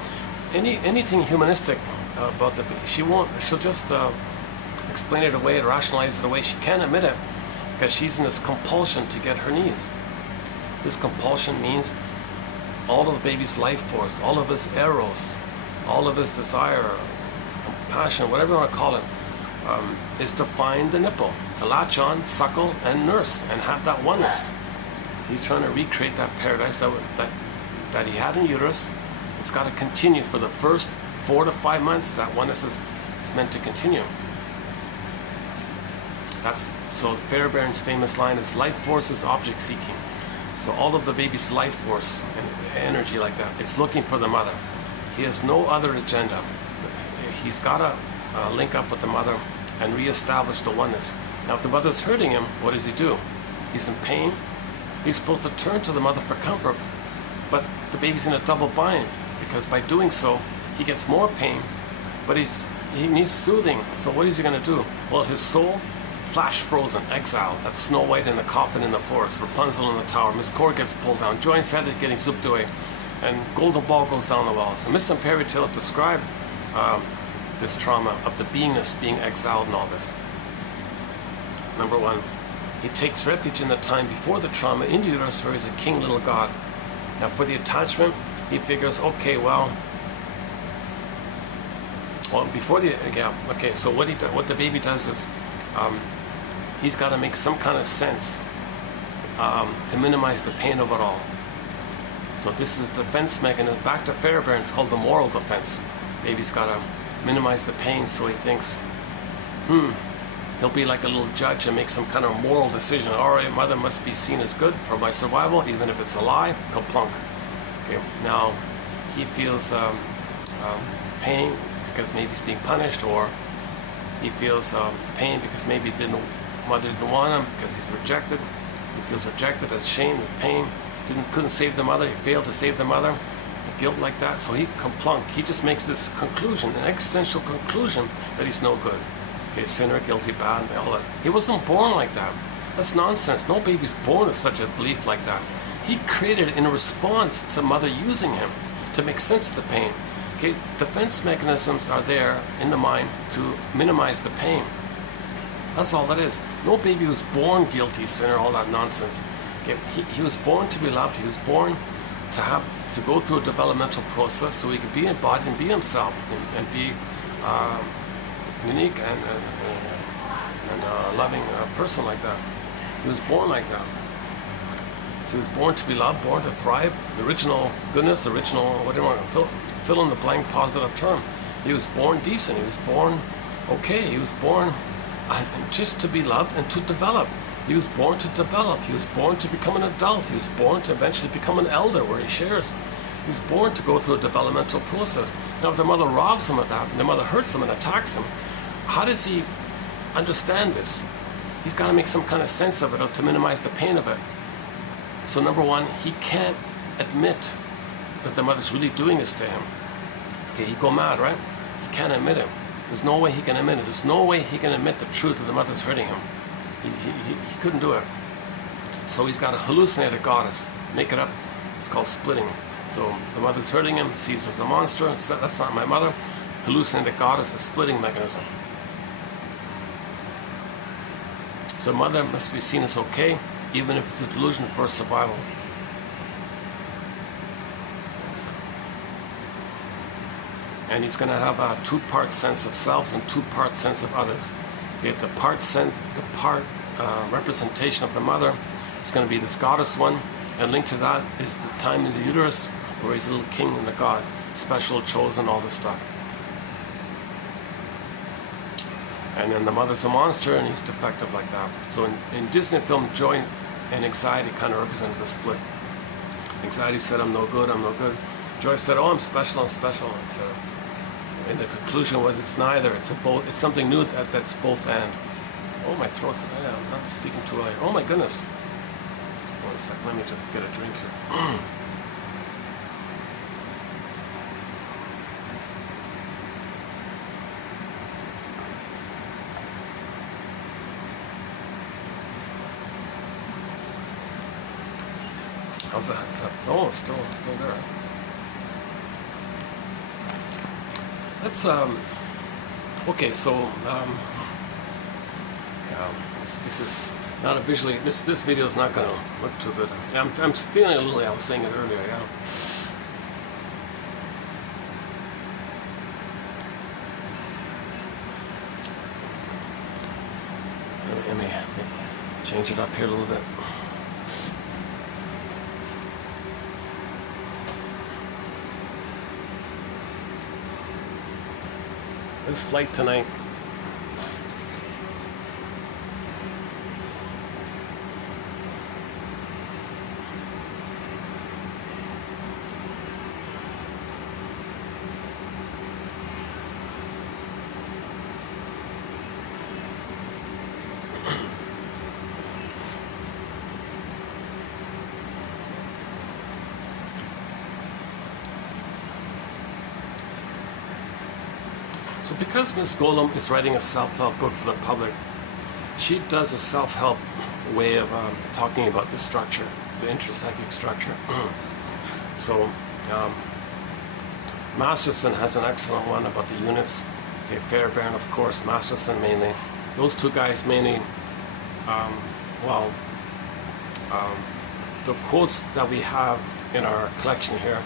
Anything humanistic about the baby, she'll just explain it away, rationalize it away. She can't admit it because she's in this compulsion to get her needs. This compulsion means all of the baby's life force, all of his eros, all of his desire, compassion, whatever you want to call it, is to find the nipple, to latch on, suckle, and nurse, and have that oneness. He's trying to recreate that paradise that he had in uterus. It's got to continue for the first 4 to 5 months. That oneness is meant to continue. So Fairbairn's famous line is, life force is object seeking. So all of the baby's life force and energy like that, it's looking for the mother. He has no other agenda. He's got to link up with the mother and reestablish the oneness. Now if the mother's hurting him, what does he do? He's in pain. He's supposed to turn to the mother for comfort, but the baby's in a double bind, because by doing so he gets more pain, but he needs soothing. So what is he going to do? Well, his soul, flash frozen, exile. That's Snow White in the coffin in the forest, Rapunzel in the tower, Miss Cord gets pulled down, Joy's head is getting zooped away, and Golden Ball goes down the well. So myths and fairy tales describe this trauma of the beingness being exiled and all this. Number one, he takes refuge in the time before the trauma in uterus, where he's a king little god. Now for the attachment, he figures, okay, well before the, yeah, okay, so what the baby does is, he's got to make some kind of sense to minimize the pain of it all. So this is the defense mechanism. Back to Fairbairn, it's called the moral defense. Baby's got to minimize the pain, so he thinks, he'll be like a little judge and make some kind of moral decision. All right, mother must be seen as good for my survival, even if it's a lie. Kaplunk. Okay, now he feels pain because maybe he's being punished, or he feels pain because maybe mother didn't want him, because he's rejected. He feels rejected as shame and pain. Couldn't save the mother. He failed to save the mother. Guilt like that. So he kaplunk. He just makes this conclusion, an existential conclusion, that he's no good. Okay, sinner, guilty, bad, and all that. He wasn't born like that. That's nonsense. No baby's born with such a belief like that. He created it in response to mother using him to make sense of the pain. Okay, defense mechanisms are there in the mind to minimize the pain. That's all that is. No baby was born guilty, sinner, all that nonsense. Okay, he was born to be loved. He was born to go through a developmental process so he could be embodied and be himself and be unique and a loving person like that. He was born like that. So he was born to be loved, born to thrive. The original goodness, original, whatever you want to fill in the blank positive term. He was born decent. He was born okay. He was born just to be loved and to develop. He was born to develop. He was born to become an adult. He was born to eventually become an elder where he shares. He's born to go through a developmental process. Now if the mother robs him of that, and the mother hurts him and attacks him, how does he understand this? He's got to make some kind of sense of it, or to minimize the pain of it. So number one, he can't admit that the mother's really doing this to him. Okay, he'd go mad, right? He can't admit it. There's no way he can admit it. There's no way he can admit the truth that the mother's hurting him. He couldn't do it. So he's got to hallucinate a goddess, make it up. It's called splitting. So the mother's hurting him, sees her as a monster, that's not my mother. Hallucinate a goddess, a splitting mechanism. So mother must be seen as okay, even if it's a delusion for survival. And he's going to have a two-part sense of selves and two-part sense of others. Okay, the part representation of the mother is going to be this goddess one, and linked to that is the time in the uterus where he's a little king and a god, special, chosen, all this stuff. And then the mother's a monster and he's defective like that. So in Disney film, joy and anxiety kind of represented the split. Anxiety said, I'm no good, I'm no good. Joy said, oh, I'm special, etc. So, and the conclusion was, it's neither, it's a both, it's something new that's both and. Oh, my throat's, I'm not speaking too early. Oh my goodness. One second, let me just get a drink here. How's that? Oh, it's still there. Let's okay, so this is not a visually, this video is not going to look too good. I'm feeling a little, I was saying it earlier, yeah. Let me change it up here a little bit. This flight tonight. So because Miss Golem is writing a self-help book for the public, she does a self-help way of talking about the structure, the intrapsychic structure. So Masterson has an excellent one about the units. Okay, Fairbairn, of course, Masterson mainly. Those two guys mainly, the quotes that we have in our collection here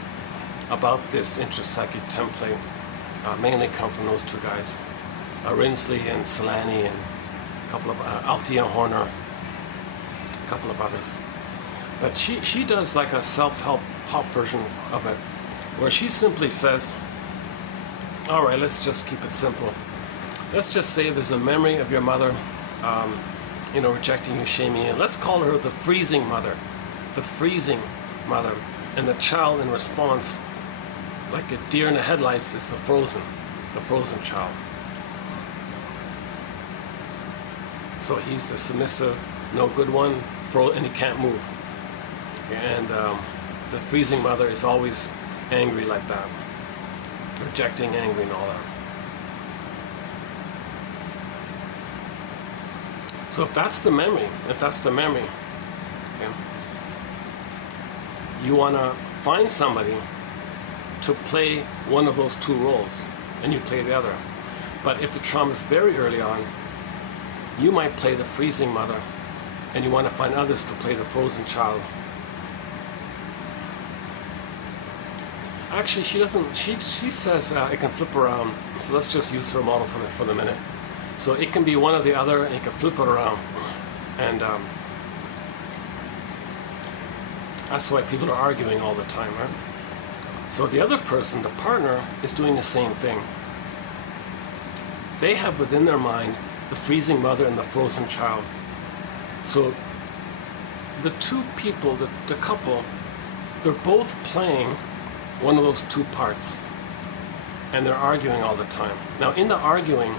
about this intrapsychic template mainly come from those two guys, Rinsley and Solani, and a couple of Althea Horner, a couple of others. But she does like a self-help pop version of it, where she simply says, all right, let's just keep it simple. Let's just say there's a memory of your mother, rejecting you, shaming you. Let's call her the freezing mother, and the child in response, like a deer in the headlights, is the frozen child. So he's the submissive, no good one, and he can't move. And the freezing mother is always angry like that, rejecting, angry, and all that. So if that's the memory, okay, you want to find somebody to play one of those two roles, and you play the other. But if the trauma is very early on, you might play the freezing mother, and you want to find others to play the frozen child. Actually, she doesn't. She says it can flip around. So let's just use her model for the minute. So it can be one or the other, and you can flip it around, and that's why people are arguing all the time, right? So the other person, the partner, is doing the same thing. They have within their mind the freezing mother and the frozen child. So the two people, the couple, they're both playing one of those two parts, and they're arguing all the time. Now in the arguing,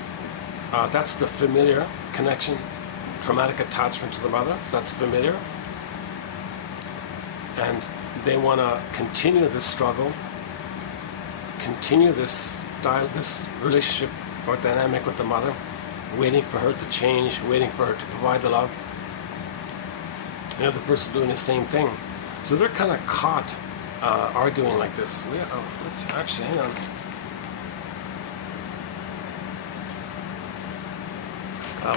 that's the familiar connection, traumatic attachment to the mother, so that's familiar. And they want to continue this struggle, continue this relationship or dynamic with the mother, waiting for her to change, waiting for her to provide the love. The other person doing the same thing. So they're kind of caught arguing like this. Let's actually, hang on.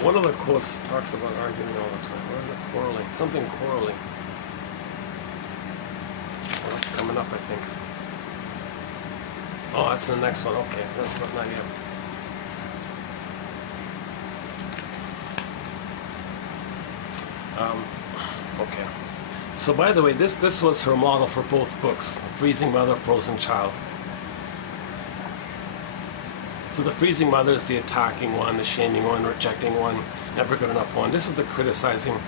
One of the quotes talks about arguing all the time. What is it? Quarreling. Something quarreling. Well, that's coming up, I think. Oh, that's the next one. Okay, that's not yet. Okay. So by the way, this was her model for both books: Freezing Mother, Frozen Child. So the freezing mother is the attacking one, the shaming one, rejecting one, never good enough one. This is the criticizing.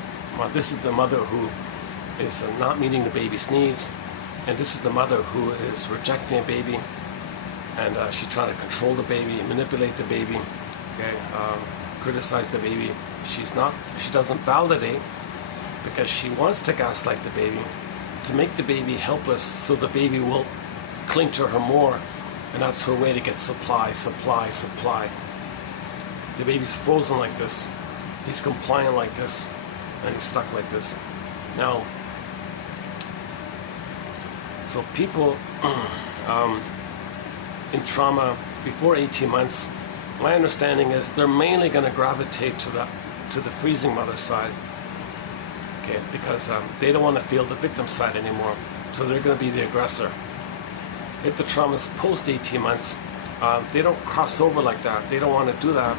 This is the mother who is not meeting the baby's needs, and this is the mother who is rejecting a baby, and she's trying to control the baby, manipulate the baby, okay, criticize the baby. She doesn't validate, because she wants to gaslight the baby to make the baby helpless, so the baby will cling to her more, and that's her way to get supply. The baby's frozen like this, he's compliant like this, and he's stuck like this. Now, so people in trauma before 18 months, my understanding is they're mainly going to gravitate to the freezing mother side, okay, because they don't want to feel the victim side anymore, so they're going to be the aggressor. If the trauma is post 18 months, they don't cross over like that. They don't want to do that.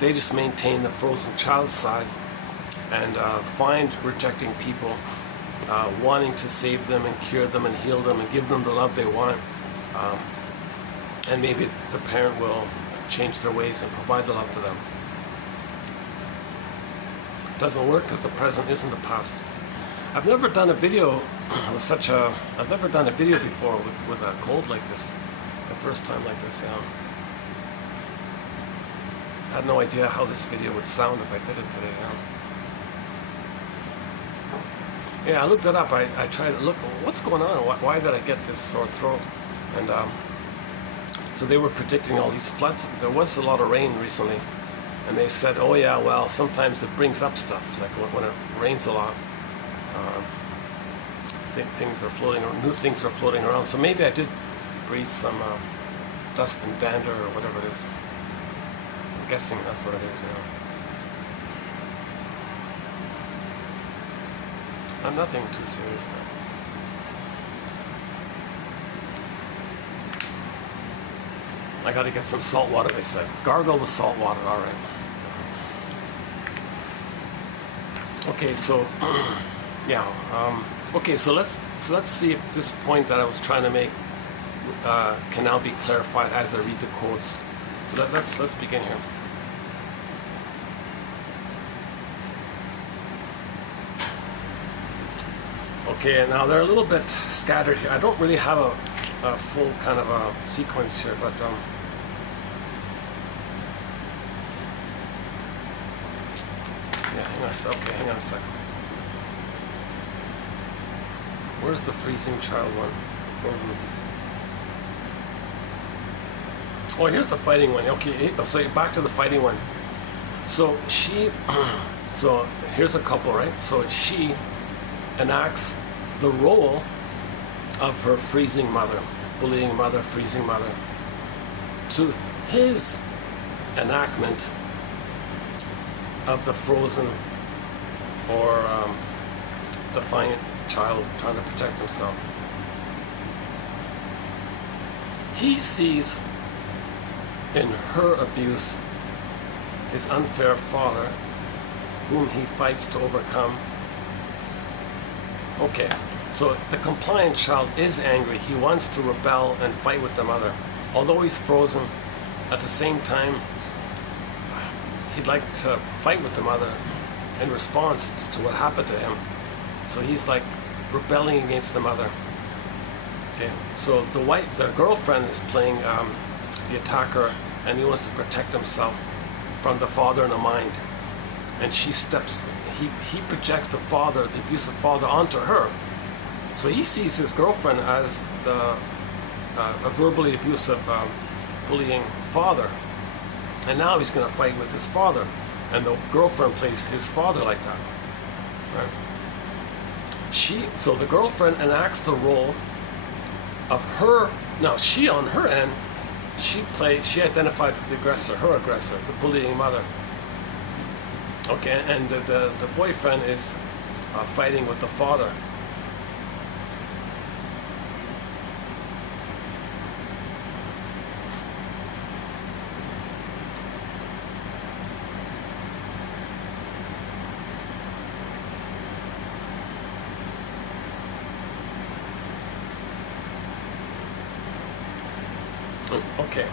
They just maintain the frozen child side, and find rejecting people, wanting to save them and cure them and heal them and give them the love they want. And maybe the parent will change their ways and provide the love for them. It doesn't work because the present isn't the past. I've never done a video with I've never done a video before with a cold like this. The first time like this, yeah. I had no idea how this video would sound if I did it today, yeah. Yeah, I looked it up. I tried to look, what's going on? Why did I get this sore throat? And so they were predicting all these floods. There was a lot of rain recently. And they said, oh yeah, well, sometimes it brings up stuff. Like when it rains a lot, things are floating, or new things are floating around. So maybe I did breathe some dust and dander or whatever it is. I'm guessing that's what it is, yeah. Nothing too serious, man. I gotta get some salt water, they said. Gargle with salt water, alright. Okay, so, yeah, okay, so let's see if this point that I was trying to make can now be clarified as I read the quotes. So let's begin here. Okay, now they're a little bit scattered here. I don't really have a full kind of a sequence here, but yeah, hang on a sec. Where's the freezing child one? Oh, here's the fighting one. Okay, so back to the fighting one. So so here's a couple, right? So she enacts the role of her freezing mother, bullying mother, freezing mother, to his enactment of the frozen or defiant child trying to protect himself. He sees in her abuse his unfair father, whom he fights to overcome. Okay, so the compliant child is angry. He wants to rebel and fight with the mother. Although he's frozen, at the same time, he'd like to fight with the mother in response to what happened to him. So he's like rebelling against the mother. Okay, so the girlfriend is playing the attacker, and he wants to protect himself from the father in the mind. And he projects the father, the abusive father, onto her. So he sees his girlfriend as a verbally abusive, bullying father. And now he's going to fight with his father. And the girlfriend plays his father like that. Right? So the girlfriend enacts the role of her. Now she, on her end, she identified with the aggressor, her aggressor, the bullying mother. Okay, and the boyfriend is fighting with the father. Okay.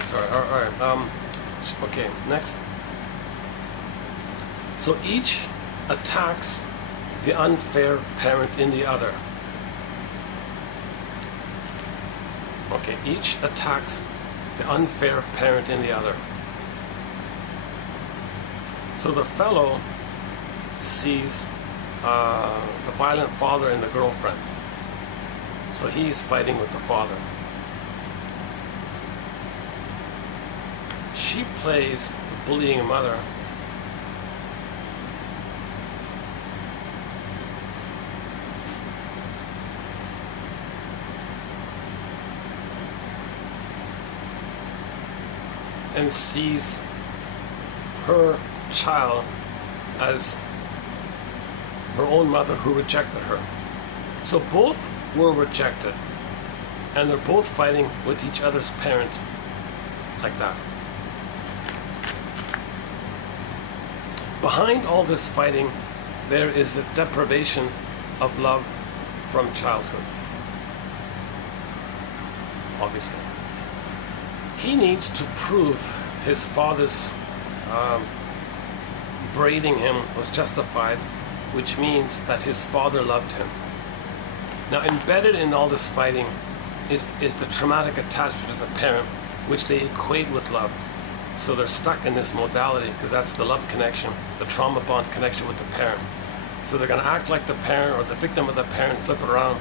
Sorry. All right. Okay. Next. So each attacks the unfair parent in the other. Okay. Each attacks the unfair parent in the other. So the fellow sees the violent father in the girlfriend. So he's fighting with the father. She plays the bullying mother. And sees her child as her own mother who rejected her. So both were rejected, and they're both fighting with each other's parent like that. Behind all this fighting, there is a deprivation of love from childhood. Obviously. He needs to prove his father's braiding him was justified, which means that his father loved him. Now, embedded in all this fighting is the traumatic attachment to the parent, which they equate with love. So they're stuck in this modality because that's the love connection, the trauma bond connection with the parent. So they're going to act like the parent or the victim of the parent, flip it around,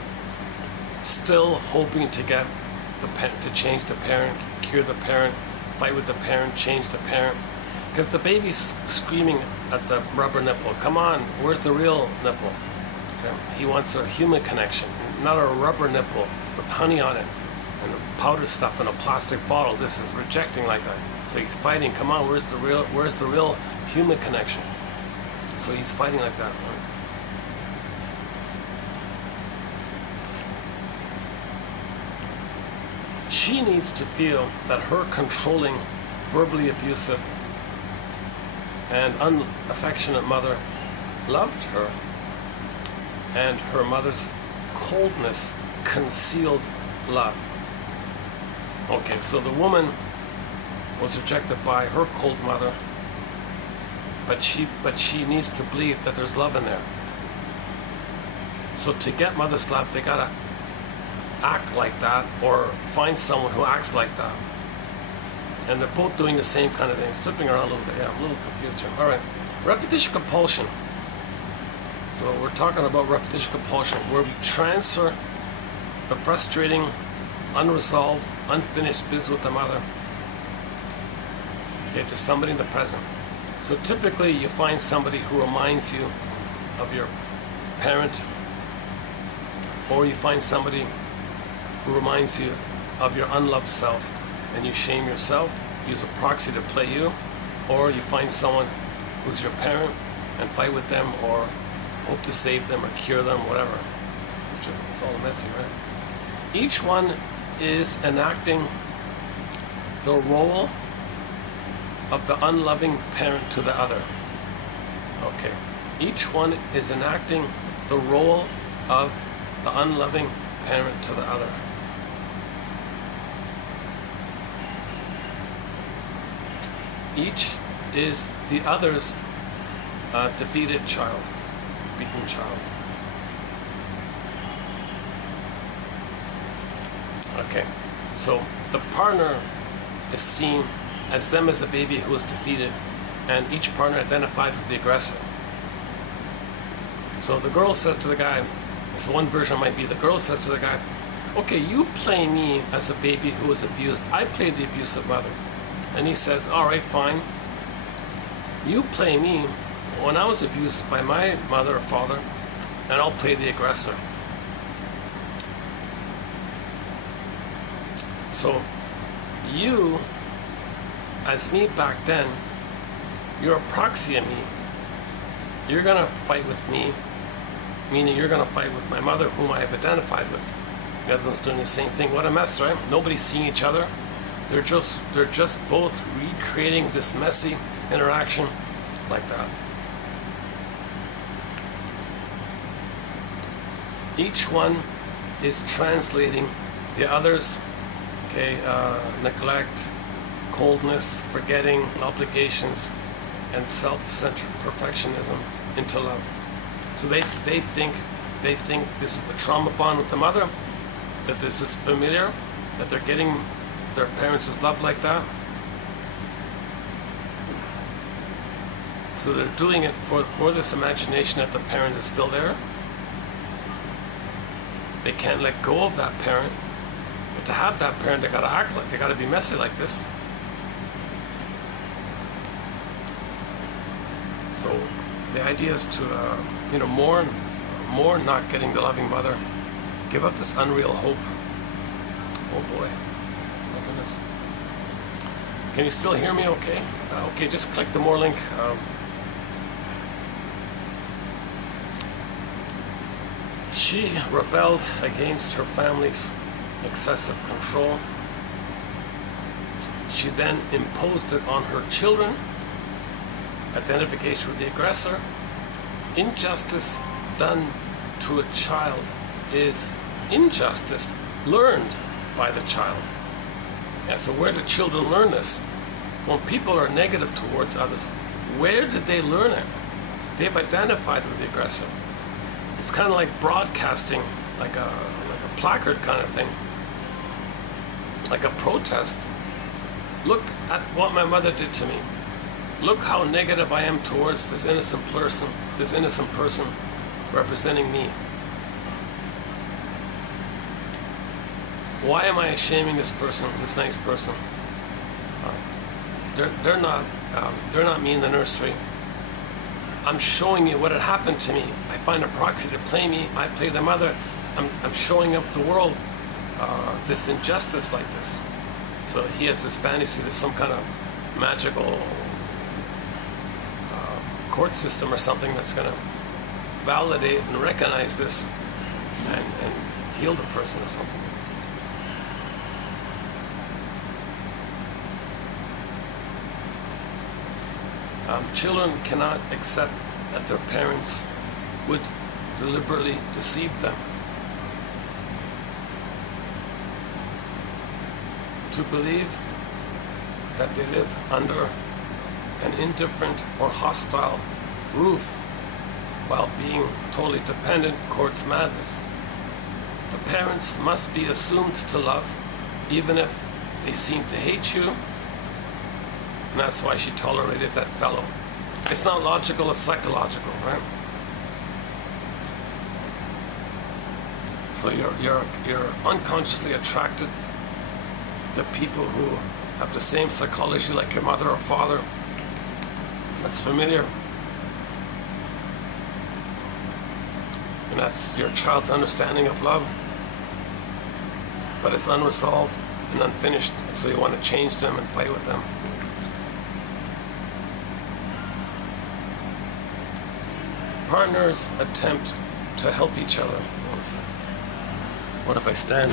still hoping to get the parent to change the parent, cure the parent, fight with the parent, change the parent. Because the baby's screaming at the rubber nipple, come on, where's the real nipple? Okay. He wants a human connection, not a rubber nipple with honey on it and powder stuff in a plastic bottle. This is rejecting like that. So he's fighting, come on, where's the real human connection? So he's fighting like that. She needs to feel that her controlling, verbally abusive, and unaffectionate mother loved her, and her mother's coldness concealed love. Okay, so the woman was rejected by her cold mother, but she needs to believe that there's love in there. So to get mother's love, they gotta act like that or find someone who acts like that. And they're both doing the same kind of things. Flipping around a little bit. Yeah, I'm a little confused here. All right. Repetition compulsion. So we're talking about repetition compulsion, where we transfer the frustrating, unresolved, unfinished business with the mother, okay, to somebody in the present. So typically you find somebody who reminds you of your parent, or you find somebody who reminds you of your unloved self, and you shame yourself, use a proxy to play you, or you find someone who's your parent and fight with them, or hope to save them or cure them, whatever. It's all messy, right? Each one is enacting the role of the unloving parent to the other. Okay. Each one is enacting the role of the unloving parent to the other. Each is the other's defeated child, beaten child. Okay, so the partner is seen as them as a baby who was defeated, and each partner identified with the aggressor. So the girl says to the guy, so one version might be the girl says to the guy, okay, you play me as a baby who was abused. I played the abusive mother. And he says, all right, fine. You play me when I was abused by my mother or father, and I'll play the aggressor. So you, as me back then, you're a proxy of me. You're going to fight with me, meaning you're going to fight with my mother, whom I have identified with. The other one's doing the same thing. What a mess, right? Nobody's seeing each other. They're just both recreating this messy interaction like that. Each one is translating the other's neglect, coldness, forgetting, obligations, and self-centered perfectionism into love. So they think this is the trauma bond with the mother, that this is familiar, that they're getting their parents' love like that. So they're doing it for this imagination that the parent is still there. They can't let go of that parent, but to have that parent, they gotta act like, they gotta be messy like this. So the idea is to, more not getting the loving mother, give up this unreal hope. Oh boy. Can you still hear me okay? Okay, just click the more link. She rebelled against her family's excessive control. She then imposed it on her children. Identification with the aggressor. Injustice done to a child is injustice learned by the child. And so where do children learn this? When people are negative towards others, where did they learn it? They've identified with the aggressor. It's kind of like broadcasting, like a placard kind of thing, like a protest. Look at what my mother did to me. Look how negative I am towards this innocent person representing me. Why am I shaming this person, this nice person? They're not me in the nursery. I'm showing you what had happened to me. I find a proxy to play me. I play the mother. I'm showing up the world this injustice like this. So he has this fantasy. There's some kind of magical court system or something that's going to validate and recognize this and heal the person or something. Children cannot accept that their parents would deliberately deceive them. To believe that they live under an indifferent or hostile roof while being totally dependent courts madness. The parents must be assumed to love even if they seem to hate you. And that's why she tolerated that fellow. It's not logical, it's psychological, right? So you're unconsciously attracted to people who have the same psychology like your mother or father. That's familiar. And that's your child's understanding of love. But it's unresolved and unfinished, so you want to change them and fight with them. Partners attempt to help each other. What if I stand?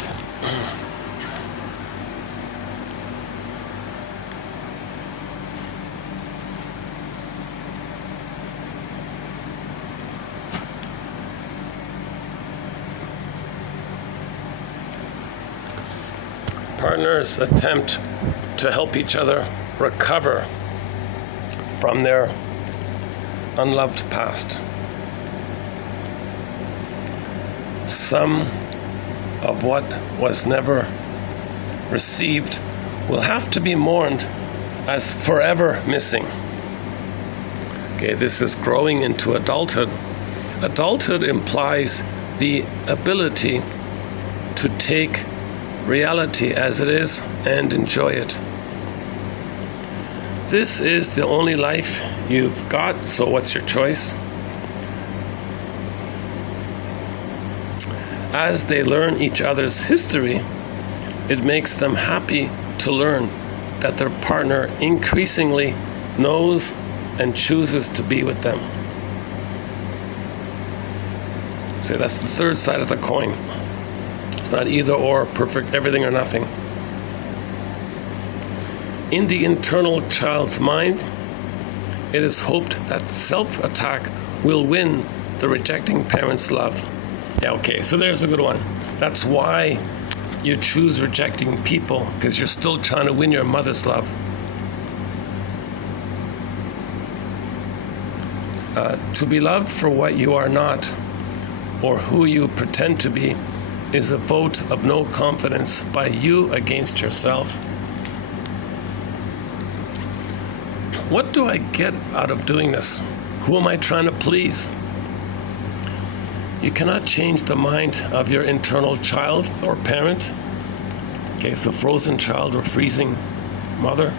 Partners attempt to help each other recover from their unloved past. Some of what was never received will have to be mourned as forever missing. Okay, this is growing into adulthood. Adulthood implies the ability to take reality as it is and enjoy it. This is the only life you've got, so what's your choice? As they learn each other's history, it makes them happy to learn that their partner increasingly knows and chooses to be with them. So that's the third side of the coin. It's not either or, perfect, everything or nothing. In the internal child's mind, it is hoped that self-attack will win the rejecting parent's love. Yeah, okay, so there's a good one. That's why you choose rejecting people, because you're still trying to win your mother's love. To be loved for what you are not, or who you pretend to be, is a vote of no confidence by you against yourself. What do I get out of doing this? Who am I trying to please? You cannot change the mind of your internal child or parent. Okay, so frozen child or freezing mother,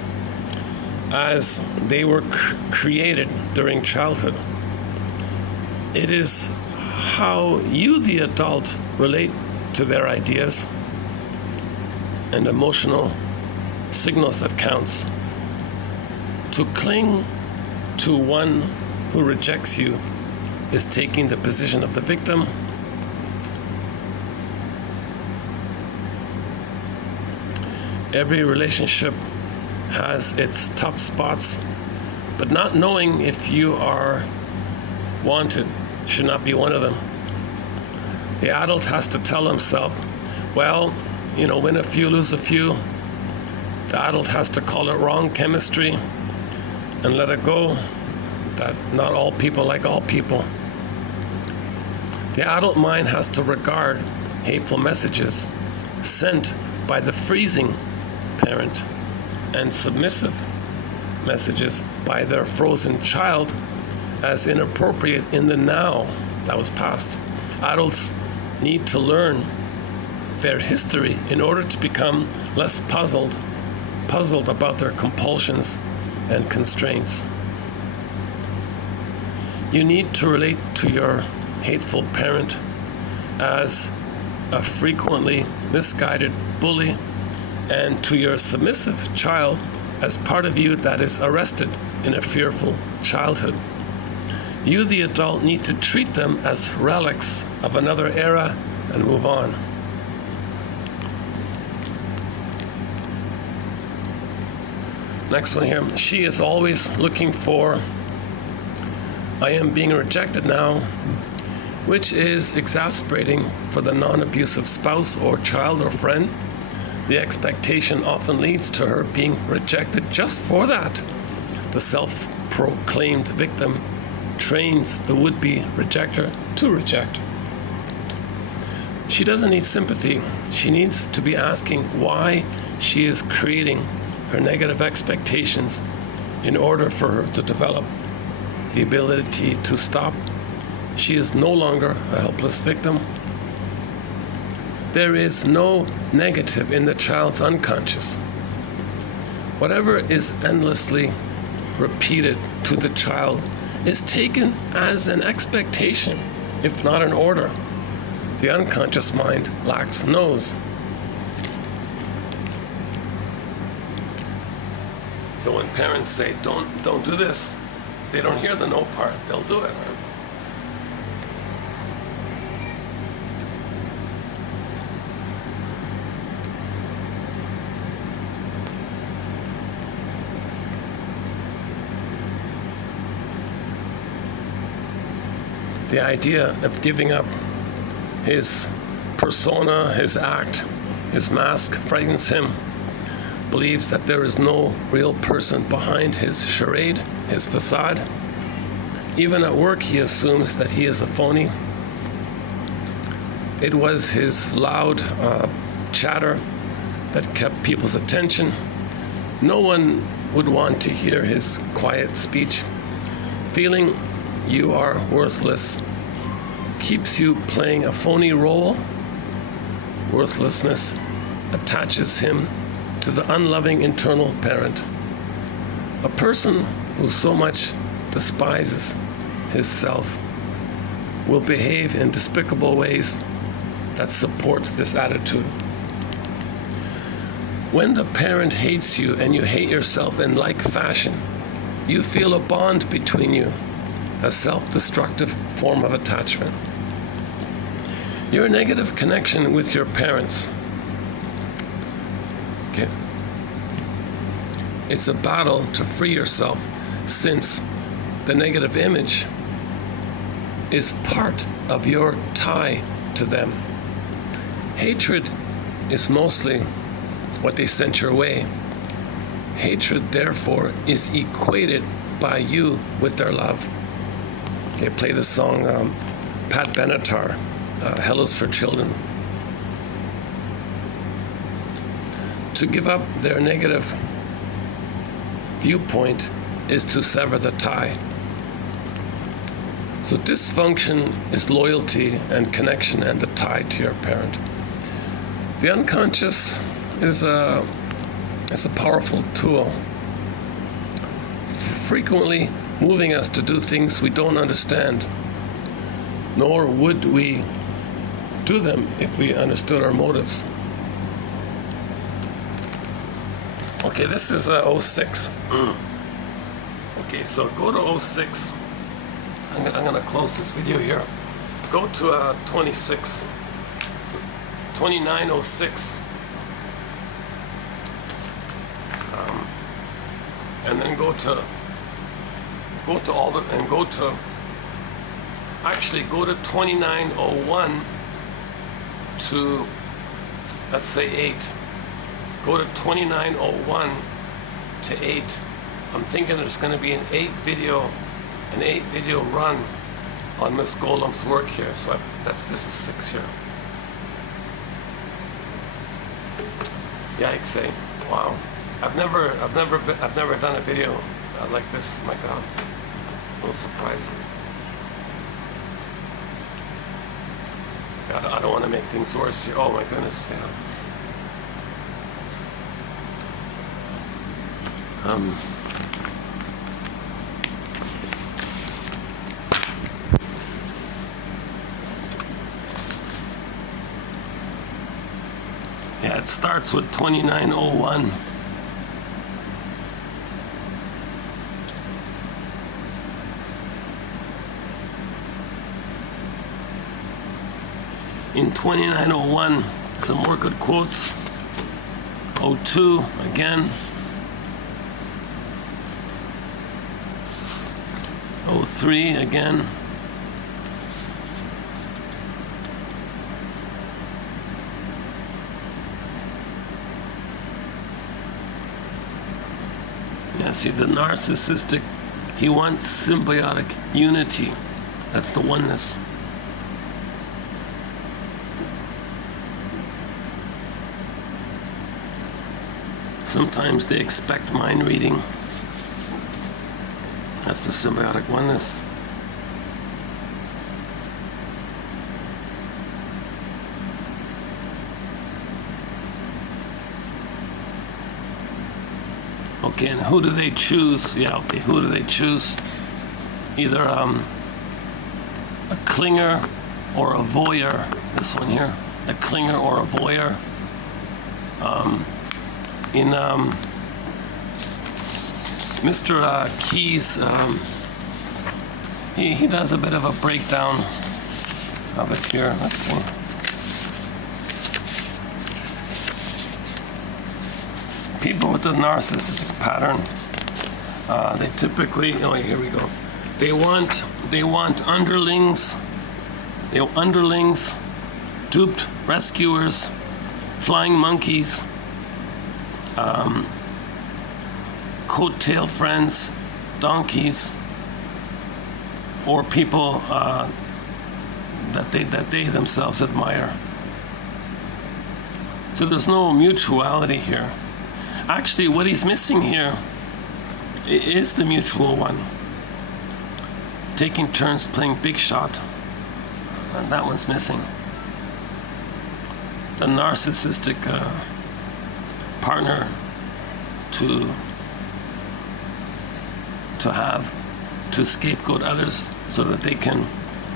as they were created during childhood. It is how you, the adult, relate to their ideas and emotional signals that counts. To cling to one who rejects you is taking the position of the victim, Every relationship has its tough spots, but not knowing if you are wanted should not be one of them. The adult has to tell himself, well, win a few, lose a few. The adult has to call it wrong chemistry and let it go, that not all people like all people. The adult mind has to regard hateful messages sent by the freezing parent and submissive messages by their frozen child as inappropriate in the now. That was past. Adults need to learn their history in order to become less puzzled about their compulsions and constraints. You need to relate to your hateful parent as a frequently misguided bully, and to your submissive child as part of you that is arrested in a fearful childhood. You, the adult, need to treat them as relics of another era and move on. Next one here. She is always looking for, I am being rejected now, which is exasperating for the non-abusive spouse or child or friend. The expectation often leads to her being rejected just for that. The self-proclaimed victim trains the would-be rejecter to reject. She doesn't need sympathy. She needs to be asking why she is creating her negative expectations in order for her to develop the ability to stop. She is no longer a helpless victim. There is no negative in the child's unconscious. Whatever is endlessly repeated to the child is taken as an expectation, if not an order. The unconscious mind lacks no's. So when parents say, don't do this, they don't hear the no part, they'll do it. The idea of giving up his persona, his act, his mask frightens him. Believes that there is no real person behind his charade, his facade. Even at work, he assumes that he is a phony. It was his loud chatter that kept people's attention. No one would want to hear his quiet speech. Feeling you are worthless keeps you playing a phony role. Worthlessness attaches him to the unloving internal parent. A person who so much despises his self will behave in despicable ways that support this attitude. When the parent hates you and you hate yourself in like fashion, you feel a bond between you, a self-destructive form of attachment. Your negative connection with your parents, okay, it's a battle to free yourself, since the negative image is part of your tie to them. Hatred is mostly what they sent your way. Hatred, therefore, is equated by you with their love. Okay, play the song Pat Benatar, Hell is for Children. To give up their negative viewpoint is to sever the tie. So dysfunction is loyalty and connection and the tie to your parent. The unconscious is a powerful tool, frequently moving us to do things we don't understand, nor would we do them if we understood our motives. Okay, this is 06. Okay, so go to 06. I'm going to close this video here. Go to 26. So 2906. and then go to all the, and go to, actually go to 2901 to, let's say 8. Go to 2901 to 8. I'm thinking there's going to be an 8 video run on Miss Golem's work here. So this is 6 here. Yikes! Wow. I've never done a video like this. My God, a little surprised. God, I don't want to make things worse here. Oh my goodness, yeah. Yeah, it starts with 2901. In 2901, some more good quotes. 02 again. 03 again. Yeah, see, the narcissistic, he wants symbiotic unity. That's the oneness. Sometimes they expect mind reading. That's the symbiotic oneness. Okay, and who do they choose? Yeah, okay, who do they choose? Either a clinger or a voyeur. This one here, a clinger or a voyeur. In Mr. Keyes, he does a bit of a breakdown of it here. Let's see. People with the narcissistic pattern, they typically, oh, here we go. They want underlings, duped rescuers, flying monkeys, coattail friends, donkeys, or people that they themselves admire. So there's no mutuality here. Actually, what he's missing here is the mutual one. Taking turns playing big shot, and that one's missing. The narcissistic partner to scapegoat others so that they can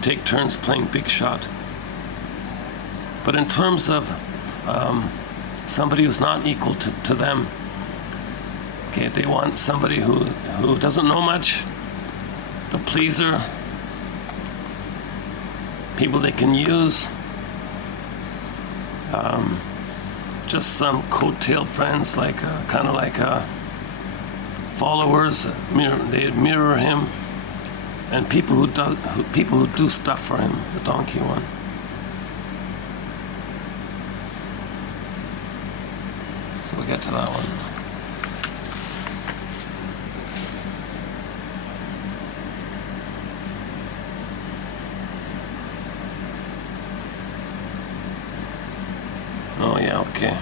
take turns playing big shot. But in terms of somebody who's not equal to them, okay, they want somebody who doesn't know much, the pleaser, people they can use, just some coattail friends, like kind of like followers. They mirror him, and people who do stuff for him. The donkey one. So we'll get to that one. Oh yeah, okay.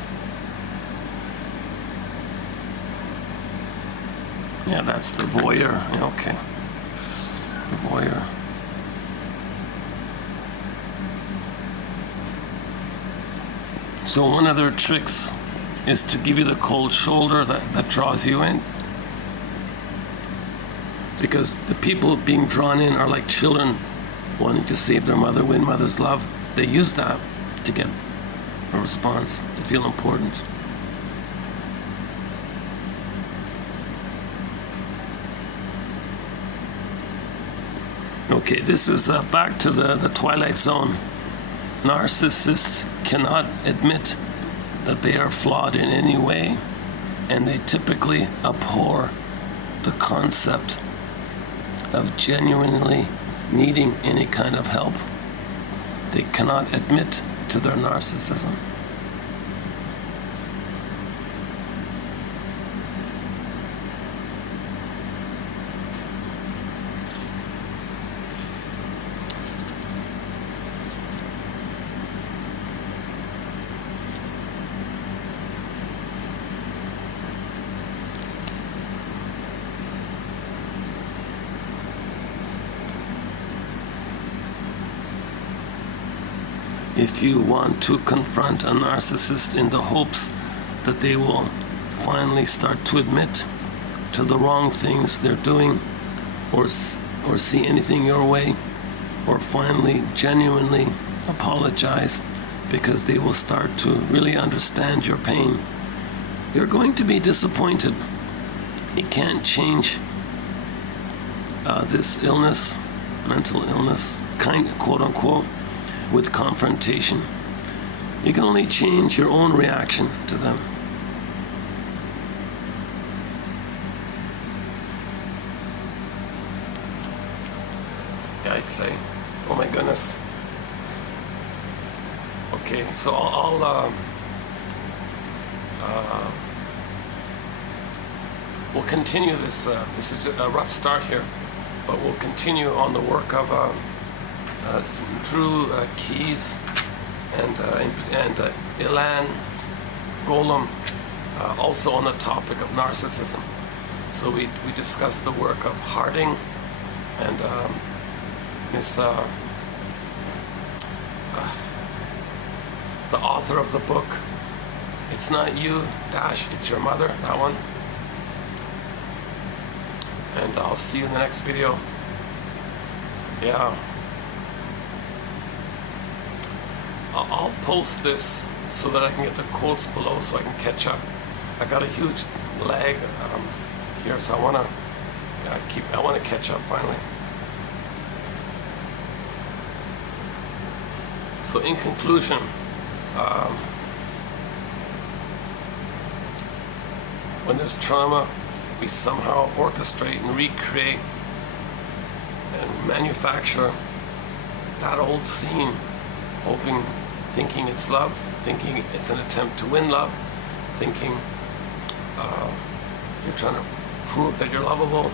Yeah, that's the voyeur. Yeah, okay. The voyeur. So one of their tricks is to give you the cold shoulder that draws you in. Because the people being drawn in are like children wanting to save their mother, win mother's love. They use that to get a response, to feel important. Okay, this is back to the Twilight Zone. Narcissists cannot admit that they are flawed in any way, and they typically abhor the concept of genuinely needing any kind of help. They cannot admit to their narcissism. If you want to confront a narcissist in the hopes that they will finally start to admit to the wrong things they're doing, or see anything your way, or finally genuinely apologize because they will start to really understand your pain, you're going to be disappointed. You can't change this illness, mental illness, quote unquote, with confrontation. You can only change your own reaction to them. Yikes, eh? Oh my goodness. Okay, so we'll continue this. This is a rough start here, but we'll continue on the work of Drew Keys and Ilan Golem, also on the topic of narcissism. So we discussed the work of Harding and the author of the book, It's Not You, It's Your Mother, that one. And I'll see you in the next video. Yeah. I'll post this so that I can get the quotes below so I can catch up. I got a huge lag here, so I want to catch up finally. So in conclusion, when there's trauma, we somehow orchestrate and recreate and manufacture that old scene, thinking it's love, thinking it's an attempt to win love, thinking you're trying to prove that you're lovable,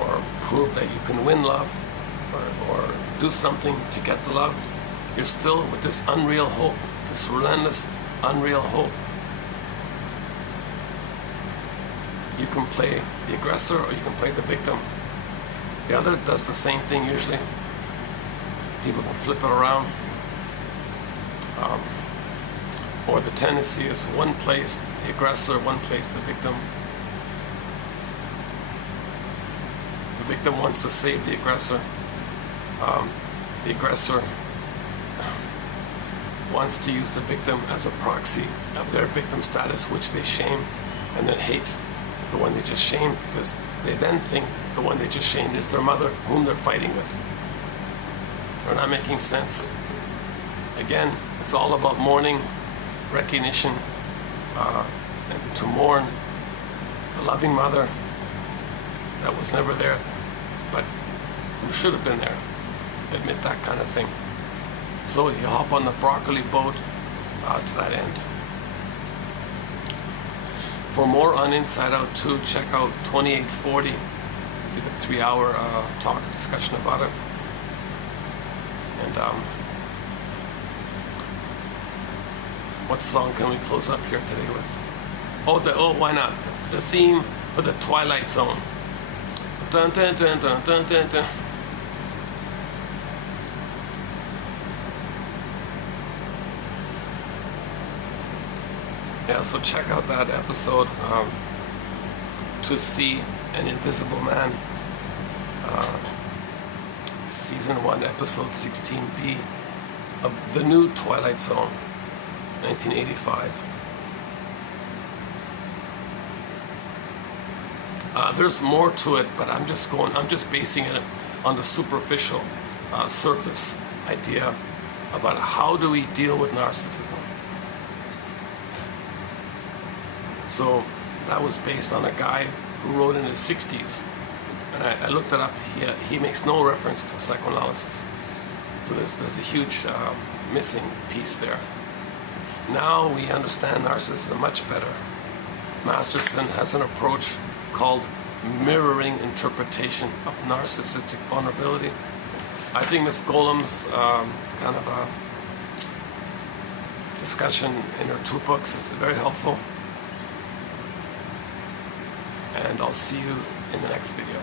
or prove that you can win love, or do something to get the love. You're still with this unreal hope, this relentless, unreal hope. You can play the aggressor or you can play the victim. The other does the same thing usually. People can flip it around. Or the tendency is one plays the aggressor, one plays the victim. The victim wants to save the aggressor. The aggressor wants to use the victim as a proxy of their victim status, which they shame and then hate the one they just shamed, because they then think the one they just shamed is their mother, whom they're fighting with. They're not making sense. Again, it's all about mourning, recognition, and to mourn the loving mother that was never there, but who should have been there. Admit that kind of thing. So you hop on the broccoli boat to that end. For more on Inside Out 2, check out 2840. We did a 3-hour talk, discussion about it. And what song can we close up here today with? Oh, why not? The theme for the Twilight Zone. Dun dun dun dun dun dun dun. Yeah, so check out that episode, To See an Invisible Man, Season 1, Episode 16B of the new Twilight Zone, 1985. There's more to it, but I'm just basing it on the superficial, surface idea about how do we deal with narcissism. So that was based on a guy who wrote in his 60s, and I looked it up. He makes no reference to psychoanalysis. So there's a huge missing piece there. Now we understand narcissism much better. Masterson has an approach called mirroring interpretation of narcissistic vulnerability. I think Miss Golem's kind of a discussion in her 2 books is very helpful. And I'll see you in the next video.